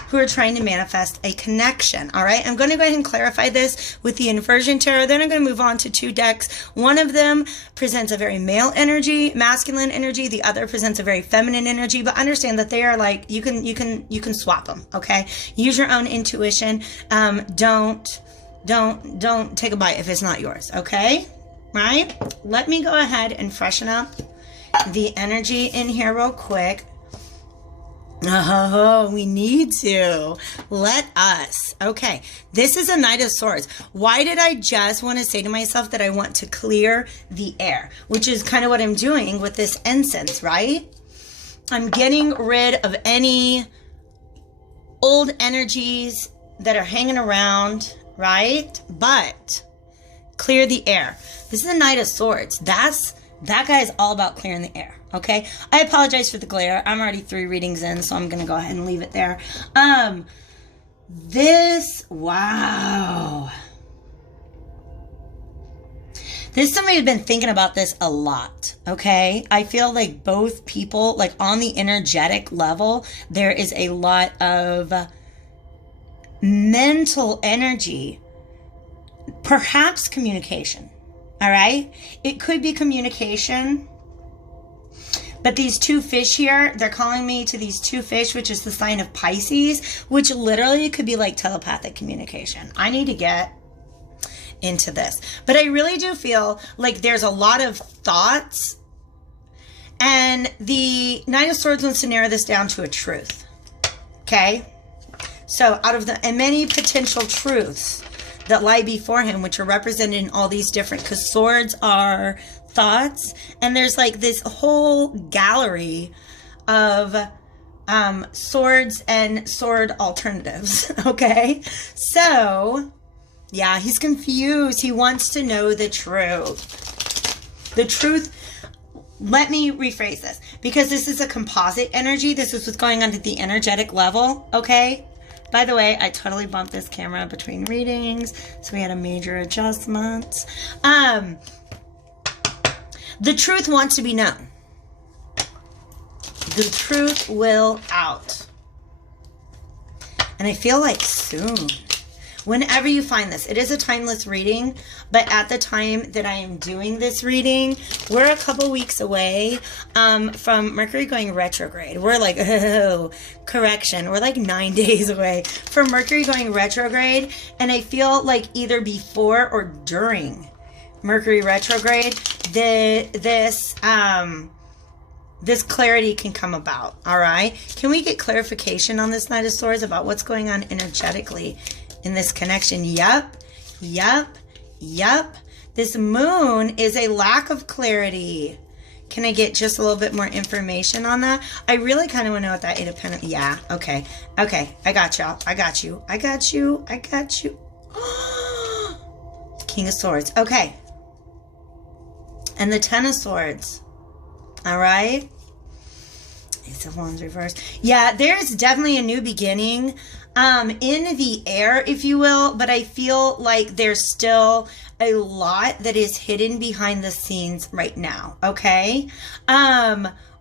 who are trying to manifest a connection, all right? I'm going to go ahead and clarify this with the inversion tarot. Then I'm going to move on to 2 decks. One of them presents a very male energy, masculine energy. The other presents a very feminine energy, but understand that they are like, you can swap them, okay? Use your own intuition. Don't take a bite if it's not yours, okay? Right? Let me go ahead and freshen up the energy in here real quick. Oh, we need to. Let us. Okay, this is a Knight of Swords. Why did I just want to say to myself that I want to clear the air? Which is kind of what I'm doing with this incense, right? I'm getting rid of any old energies that are hanging around, right? But clear the air. This is a Knight of Swords. That guy is all about clearing the air, okay? I apologize for the glare. I'm already 3 readings in, so I'm going to go ahead and leave it there. Wow. Somebody has been thinking about this a lot, okay? I feel like both people, like on the energetic level, there is a lot of mental energy, perhaps communication. All right, it could be communication, but these 2 fish here, they're calling me to these 2 fish, which is the sign of Pisces, which literally could be like telepathic communication. I need to get into this, but I really do feel like there's a lot of thoughts, and the Knight of Swords wants to narrow this down to a truth, okay? So out of the many potential truths that lie before him, which are represented in all these different, because swords are thoughts, and there's like this whole gallery of swords and sword alternatives, okay? So, yeah, he's confused. He wants to know the truth. The truth, let me rephrase this, because this is a composite energy. This is what's going on at the energetic level, okay? By the way, I totally bumped this camera between readings, so we had a major adjustment. The truth wants to be known. The truth will out. And I feel like soon. Whenever you find this, it is a timeless reading, but at the time that I am doing this reading, we're a couple weeks away from Mercury going retrograde. We're like, oh, correction. We're like 9 days away from Mercury going retrograde. And I feel like either before or during Mercury retrograde, this clarity can come about. All right. Can we get clarification on this Knight of Swords about what's going on energetically in this connection? Yep. This moon is a lack of clarity. Can I get just a little bit more information on that? I really kind of want to know what that Eight of Pentacles. Yeah. Okay. I got y'all. I got you. King of Swords. Okay. And the Ten of Swords. All right. Ace of Wands reversed. Yeah, there's definitely a new beginning in the air, if you will, but I feel like there's still a lot that is hidden behind the scenes right now. Okay.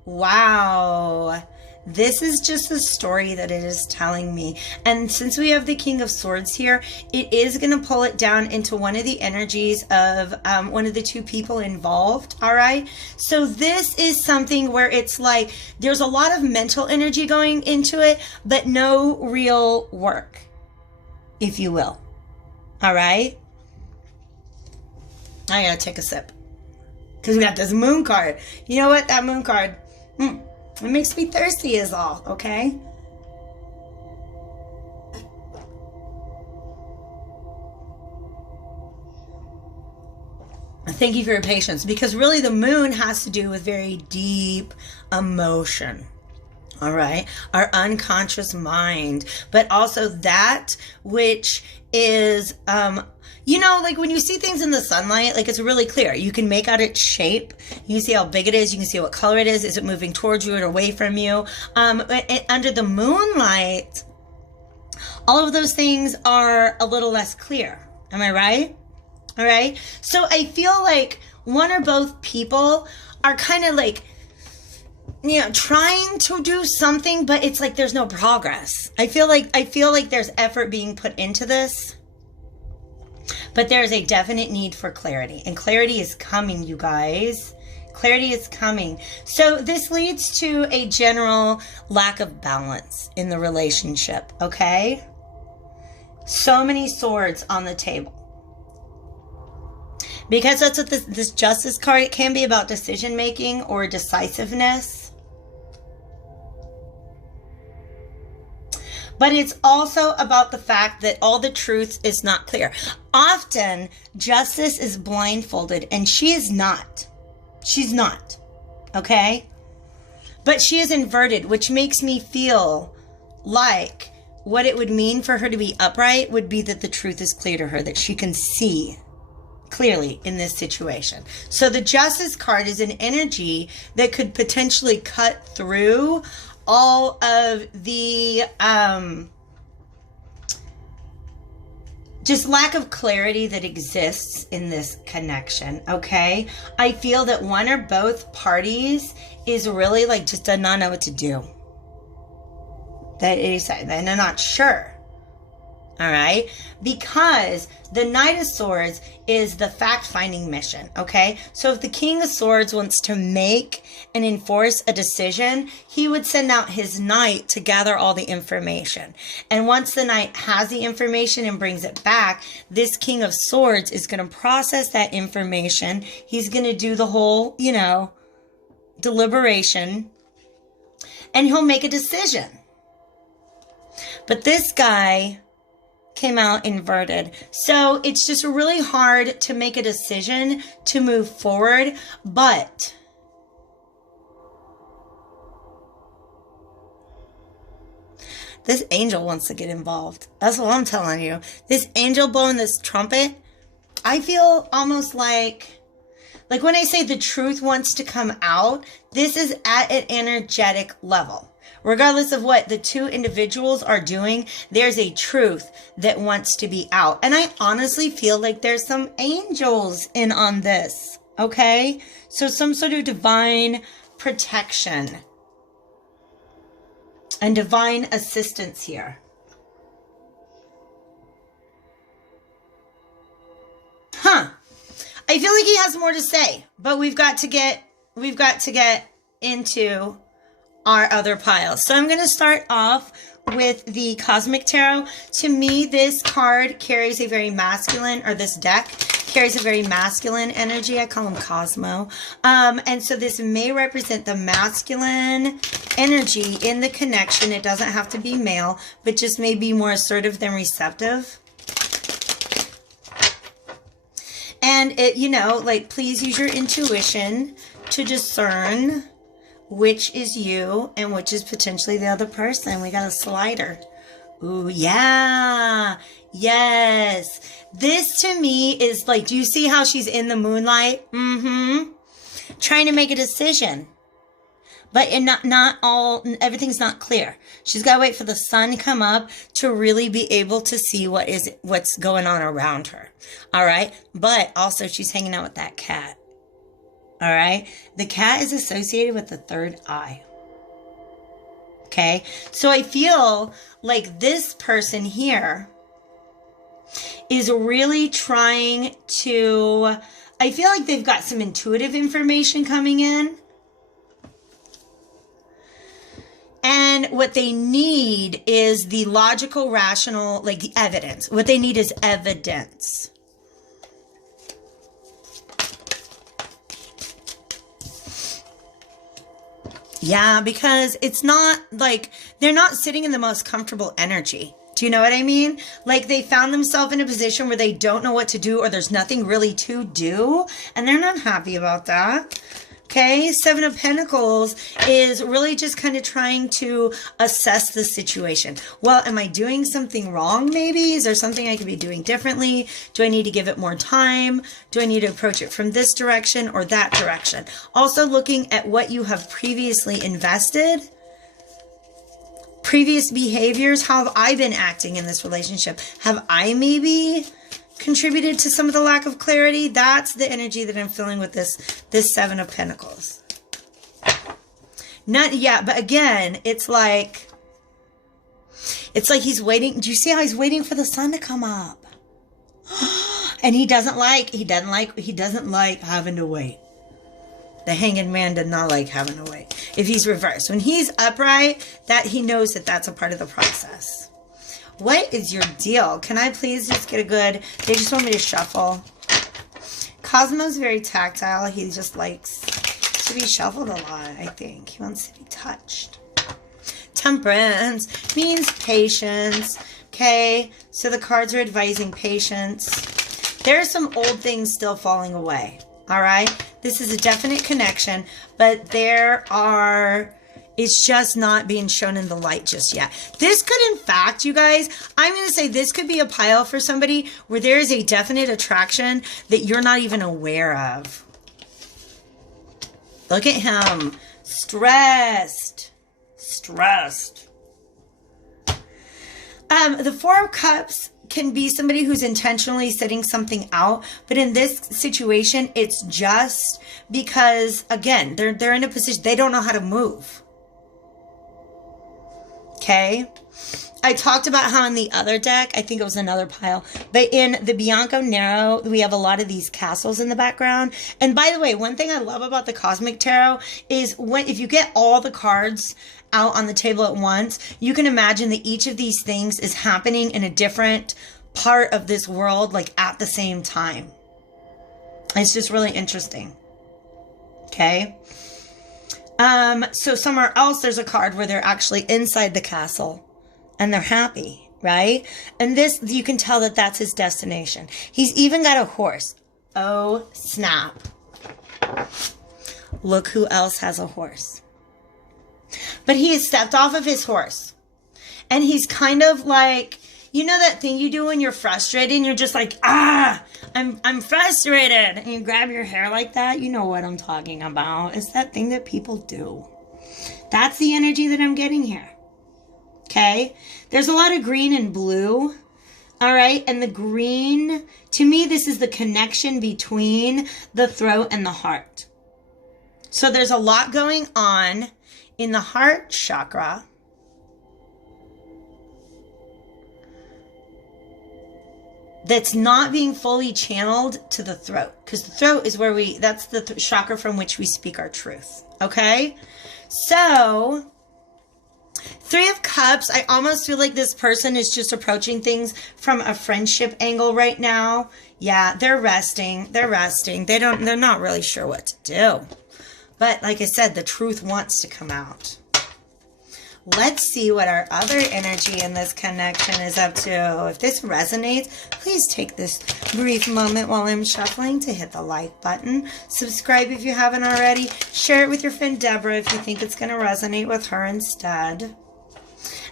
Wow. This is just a story that it is telling me. And since we have the King of Swords here, it is going to pull it down into one of the energies of one of the two people involved. All right. So this is something where it's like there's a lot of mental energy going into it, but no real work, if you will. All right. I got to take a sip because we got this moon card. You know what? That moon card. It makes me thirsty is all, okay? Thank you for your patience, because really the moon has to do with very deep emotion. All right, our unconscious mind, but also that which is, you know, like when you see things in the sunlight, like it's really clear. You can make out its shape. You can see how big it is. You can see what color it is. Is it moving towards you or away from you? Under the moonlight, all of those things are a little less clear. Am I right? All right. So I feel like one or both people are kind of like, you know, trying to do something, but it's like there's no progress. I feel like there's effort being put into this, but there's a definite need for clarity, and clarity is coming, you guys. Clarity is coming. So this leads to a general lack of balance in the relationship, okay? So many swords on the table. Because that's what this Justice card, it can be about decision making or decisiveness. But it's also about the fact that all the truth is not clear. Often, Justice is blindfolded, and she is not. She's not. Okay? But she is inverted, which makes me feel like what it would mean for her to be upright would be that the truth is clear to her, that she can see clearly in this situation. So the Justice card is an energy that could potentially cut through all of the just lack of clarity that exists in this connection, okay? I feel that one or both parties is really like just does not know what to do. They're not sure. All right, because the Knight of Swords is the fact-finding mission, okay? So if the King of Swords wants to make and enforce a decision, he would send out his Knight to gather all the information. And once the Knight has the information and brings it back, this King of Swords is going to process that information. He's going to do the whole, you know, deliberation, and he'll make a decision. But this guy came out inverted. So it's just really hard to make a decision to move forward, but this angel wants to get involved. That's what I'm telling you. This angel blowing this trumpet, I feel almost like when I say the truth wants to come out, this is at an energetic level. Regardless of what the two individuals are doing, there's a truth that wants to be out. And I honestly feel like there's some angels in on this, okay? So some sort of divine protection. and divine assistance here. Huh. I feel like he has more to say, but we've got to get into our other piles. So I'm going to start off with the Cosmic Tarot. To me, this card carries a very masculine, or this deck carries a very masculine energy. I call them Cosmo. And so this may represent the masculine energy in the connection. It doesn't have to be male, but just may be more assertive than receptive. And it, you know, like, please use your intuition to discern which is you and which is potentially the other person. We got a slider. Ooh, yeah. Yes. This to me is like, do you see how she's in the moonlight? Mm-hmm. Trying to make a decision. But not all, everything's not clear. She's got to wait for the sun to come up to really be able to see what's going on around her. All right. But also she's hanging out with that cat. All right. The cat is associated with the third eye. Okay. So I feel like this person here is really trying to, I feel like they've got some intuitive information coming in. And what they need is the logical, rational, like the evidence. What they need is evidence. Yeah, because it's not like, they're not sitting in the most comfortable energy. Do you know what I mean? Like they found themselves in a position where they don't know what to do, or there's nothing really to do. And they're not happy about that. Okay, Seven of Pentacles is really just kind of trying to assess the situation. Well, am I doing something wrong maybe? Is there something I could be doing differently? Do I need to give it more time? Do I need to approach it from this direction or that direction? Also looking at what you have previously invested. Previous behaviors. How have I been acting in this relationship? Have I maybe contributed to some of the lack of clarity? That's the energy that I'm feeling with this Seven of Pentacles. Not yet, but again, it's like he's waiting. Do you see how he's waiting for the sun to come up? And he doesn't like having to wait. The Hanged Man did not like having to wait. If he's reversed, when he's upright, that he knows that that's a part of the process. What is your deal? Can I please just get a good... They just want me to shuffle. Cosmo's very tactile. He just likes to be shuffled a lot, I think. He wants to be touched. Temperance means patience. Okay, so the cards are advising patience. There are some old things still falling away. All right? This is a definite connection, but there are... It's just not being shown in the light just yet. This could, in fact, you guys, I'm going to say this could be a pile for somebody where there is a definite attraction that you're not even aware of. Look at him. Stressed. Stressed. The Four of Cups can be somebody who's intentionally setting something out, but in this situation, it's just because, again, they're in a position, they don't know how to move. Okay, I talked about how in the other deck, I think it was another pile, but in the Bianco Nero, we have a lot of these castles in the background. And by the way, one thing I love about the Cosmic Tarot is if you get all the cards out on the table at once, you can imagine that each of these things is happening in a different part of this world, like at the same time. It's just really interesting. Okay. So somewhere else, there's a card where they're actually inside the castle and they're happy, right? And this, you can tell that that's his destination. He's even got a horse. Oh, snap. Look who else has a horse. But he has stepped off of his horse. And he's kind of like, you know that thing you do when you're frustrated and you're just like, I'm frustrated. And you grab your hair like that. You know what I'm talking about. It's that thing that people do. That's the energy that I'm getting here. Okay. There's a lot of green and blue. All right. And the green, to me, this is the connection between the throat and the heart. So there's a lot going on in the heart chakra. that's not being fully channeled to the throat, because the throat is where that's the chakra from which we speak our truth. Okay, so Three of Cups, I almost feel like this person is just approaching things from a friendship angle right now. Yeah, they're resting. They're resting. They're not really sure what to do. But like I said, the truth wants to come out. Let's see what our other energy in this connection is up to. If this resonates, please take this brief moment while I'm shuffling to hit the like button. Subscribe if you haven't already. Share it with your friend Deborah if you think it's going to resonate with her instead.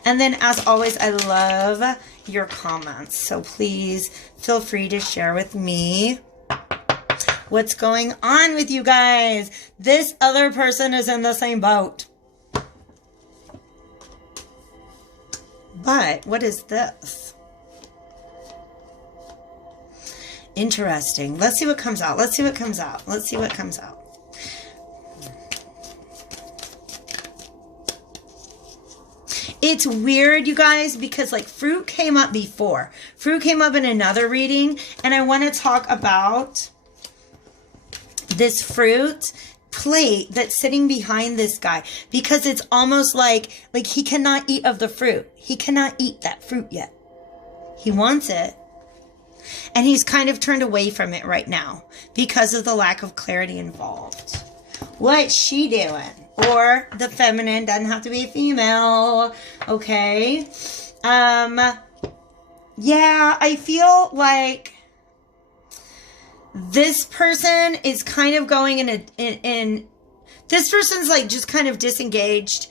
And then, as always, I love your comments. So please feel free to share with me what's going on with you guys. This other person is in the same boat. But what is this? Interesting. Let's see what comes out. Let's see what comes out. Let's see what comes out. It's weird, you guys, because like fruit came up before. Fruit came up in another reading, and I want to talk about this fruit plate that's sitting behind this guy, because it's almost like he cannot eat of the fruit. He cannot eat that fruit yet. He wants it, and he's kind of turned away from it right now because of the lack of clarity involved. What's she doing? Or the feminine, doesn't have to be a female. Okay. Yeah, I feel like this person is kind of going in this person's like just kind of disengaged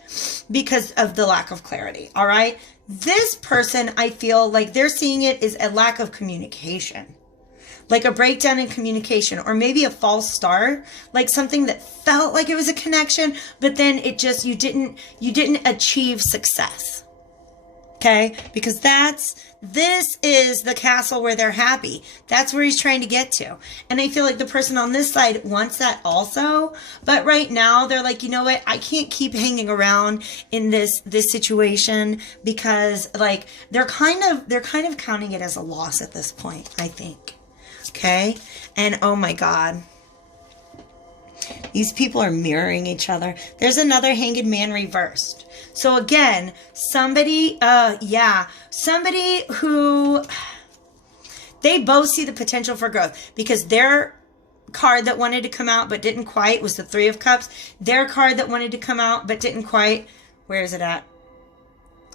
because of the lack of clarity. All right. This person, I feel like they're seeing it as a lack of communication, like a breakdown in communication, or maybe a false start, like something that felt like it was a connection, but then it just, you didn't achieve success. Okay, because this is the castle where they're happy. That's where he's trying to get to. And I feel like the person on this side wants that also. But right now they're like, you know what? I can't keep hanging around in this situation, because like they're kind of counting it as a loss at this point, I think. Okay? And oh my God. These people are mirroring each other. There's another Hanged Man reversed. So again, somebody who, they both see the potential for growth, because their card that wanted to come out but didn't quite was the Three of Cups. Their card that wanted to come out but didn't quite, where is it at?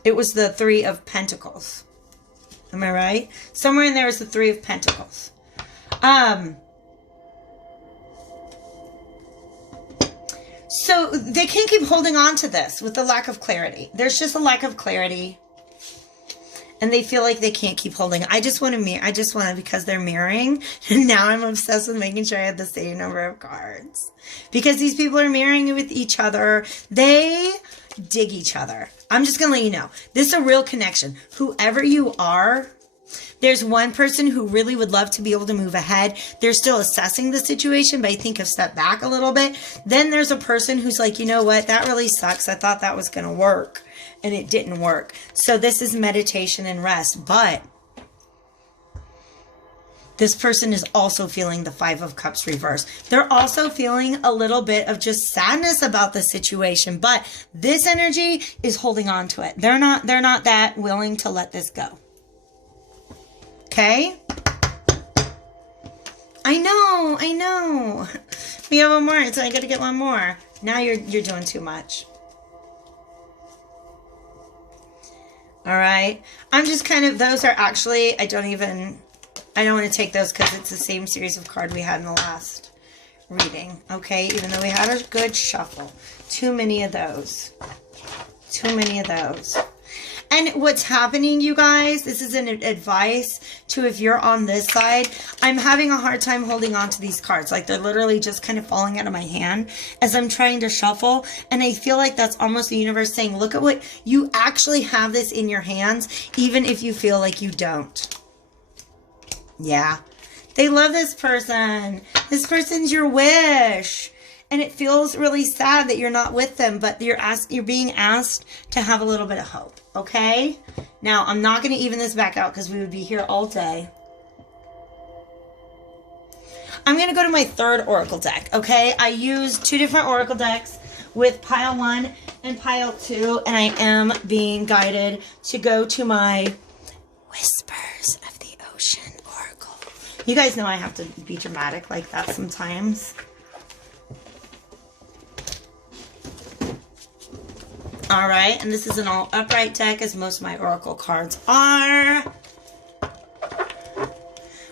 It was the Three of Pentacles. Am I right? Somewhere in there is the Three of Pentacles. So they can't keep holding on to this with the lack of clarity. There's just a lack of clarity. And they feel like they can't keep holding. I just want to, because they're mirroring. And now I'm obsessed with making sure I have the same number of cards. Because these people are mirroring with each other. They dig each other. I'm just going to let you know. This is a real connection. Whoever you are, there's one person who really would love to be able to move ahead. They're still assessing the situation, but I think have stepped back a little bit. Then there's a person who's like, you know what? That really sucks. I thought that was going to work, and it didn't work. So this is meditation and rest. But this person is also feeling the Five of Cups reverse. They're also feeling a little bit of just sadness about the situation, but this energy is holding on to it. They're not that willing to let this go. Okay? I know. We have one more, so I gotta get one more. Now you're doing too much. Alright. I'm just kind of, those are actually, I don't want to take those because it's the same series of cards we had in the last reading. Okay? Even though we had a good shuffle. Too many of those. And what's happening, you guys, this is an advice to if you're on this side. I'm having a hard time holding on to these cards. Like they're literally just kind of falling out of my hand as I'm trying to shuffle. And I feel like that's almost the universe saying, look at what you actually have this in your hands, even if you feel like you don't. Yeah. They love this person. This person's your wish. And it feels really sad that you're not with them, but you're being asked to have a little bit of hope, okay? Now, I'm not going to even this back out because we would be here all day. I'm going to go to my third oracle deck, okay? I use 2 different oracle decks with pile 1 and pile 2, and I am being guided to go to my Whispers of the Ocean oracle. You guys know I have to be dramatic like that sometimes. All right, and this is an all upright deck, as most of my oracle cards are.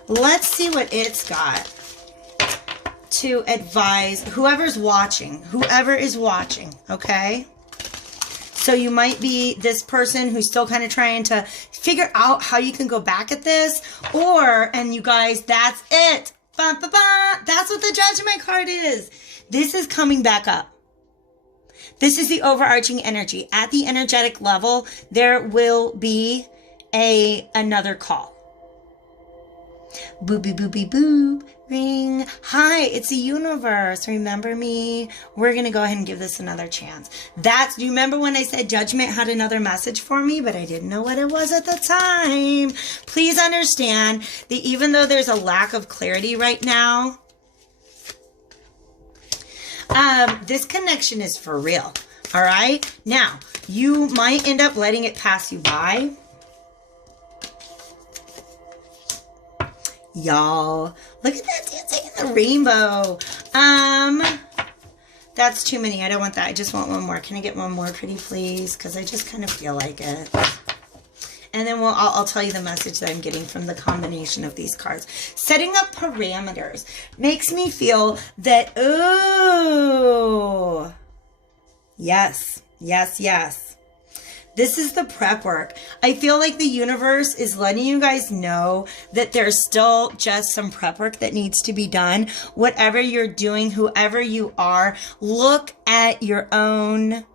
Let's see what it's got to advise whoever is watching, okay? So you might be this person who's still kind of trying to figure out how you can go back at this, and you guys, that's it. Ba, ba, ba. That's what the Judgment card is. This is coming back up. This is the overarching energy. At the energetic level, there will be another call. Boopy boopy boop. Ring. Hi, it's the universe. Remember me? We're going to go ahead and give this another chance. Do you remember when I said Judgment had another message for me, but I didn't know what it was at the time? Please understand that even though there's a lack of clarity right now, this connection is for real. All right. Now, you might end up letting it pass you by. Y'all, look at that dancing in the rainbow. That's too many. I don't want that. I just want one more. Can I get one more, pretty please? Because I just kind of feel like it. And then I'll tell you the message that I'm getting from the combination of these cards. Setting up parameters makes me feel that, ooh, yes, yes, yes. This is the prep work. I feel like the universe is letting you guys know that there's still just some prep work that needs to be done. Whatever you're doing, whoever you are, look at your own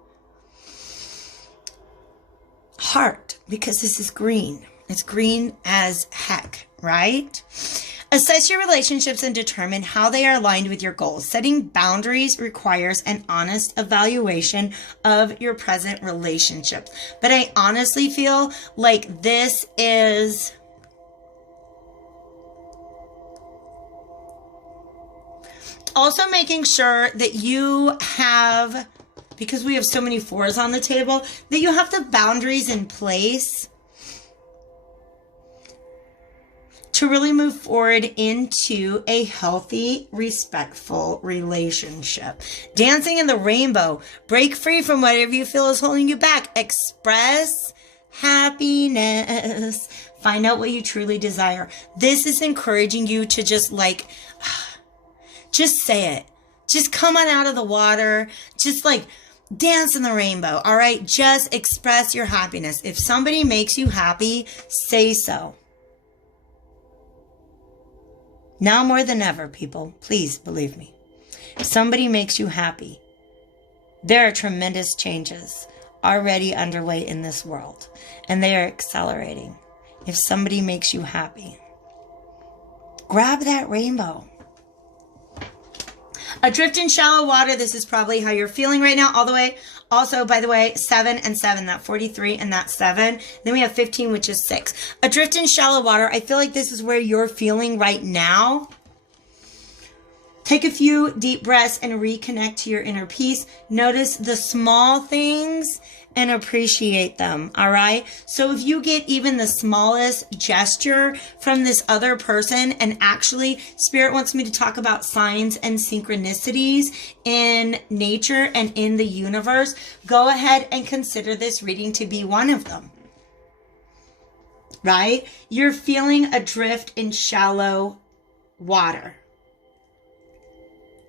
heart, because this is green. It's green as heck, right? Assess your relationships and determine how they are aligned with your goals. Setting boundaries requires an honest evaluation of your present relationships. But I honestly feel like this is also making sure that you have, because we have so many 4s on the table, that you have the boundaries in place to really move forward into a healthy, respectful relationship. Dancing in the rainbow. Break free from whatever you feel is holding you back. Express happiness. Find out what you truly desire. This is encouraging you to just say it. Just come on out of the water. Just dance in the rainbow. All right. Just express your happiness. If somebody makes you happy, say so. Now more than ever, people, please believe me. If somebody makes you happy, there are tremendous changes already underway in this world, and they are accelerating. If somebody makes you happy, grab that rainbow. Adrift in shallow water. This is probably how you're feeling right now, all the way. Also, by the way, 7 and 7, that 43 and that 7. Then we have 15, which is 6. Adrift in shallow water. I feel like this is where you're feeling right now. Take a few deep breaths and reconnect to your inner peace. Notice the small things and appreciate them, all right? So if you get even the smallest gesture from this other person, and actually Spirit wants me to talk about signs and synchronicities in nature and in the universe, go ahead and consider this reading to be one of them, right? You're feeling adrift in shallow water.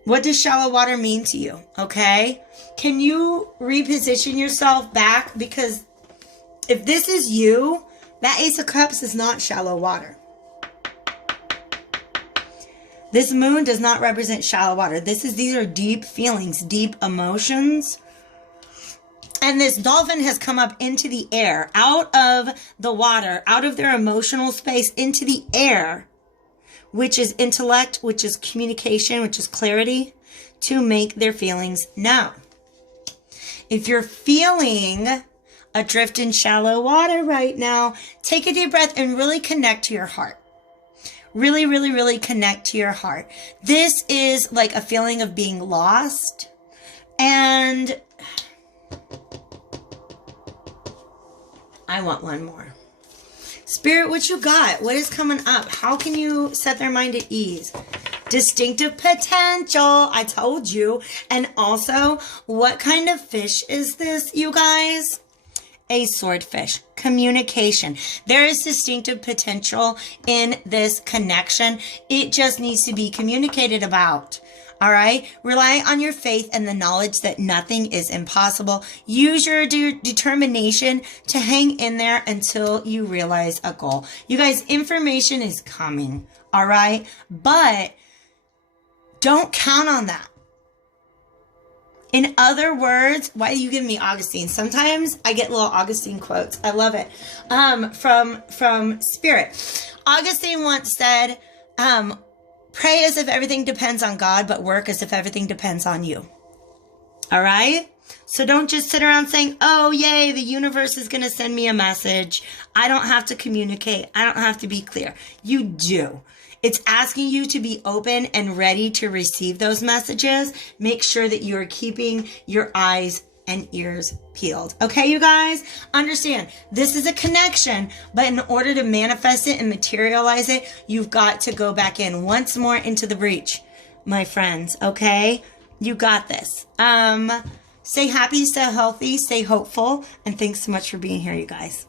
What does shallow water mean to you? Okay. Can you reposition yourself back? Because if this is you, that Ace of Cups is not shallow water. This moon does not represent shallow water. These are deep feelings, deep emotions. And this dolphin has come up into the air, out of the water, out of their emotional space, into the air, which is intellect, which is communication, which is clarity, to make their feelings known. If you're feeling adrift in shallow water right now, take a deep breath and really connect to your heart. Really, really, really connect to your heart. This is like a feeling of being lost. And I want one more. Spirit, what you got? What is coming up? How can you set their mind at ease? Distinctive potential. I told you. And also, what kind of fish is this, you guys? A swordfish. Communication. There is distinctive potential in this connection. It just needs to be communicated about. All right. Rely on your faith and the knowledge that nothing is impossible. Use your determination to hang in there until you realize a goal. You guys, information is coming. All right. But don't count on that. In other words, why do you give me Augustine? Sometimes I get little Augustine quotes. I love it. From Spirit. Augustine once said, pray as if everything depends on God, but work as if everything depends on you. All right? So don't just sit around saying, oh, yay, the universe is going to send me a message. I don't have to communicate. I don't have to be clear. You do. It's asking you to be open and ready to receive those messages. Make sure that you are keeping your eyes and ears peeled. Okay, you guys? Understand, this is a connection, but in order to manifest it and materialize it, you've got to go back in once more into the breach, my friends, okay? You got this. Stay happy, stay healthy, stay hopeful, and thanks so much for being here, you guys.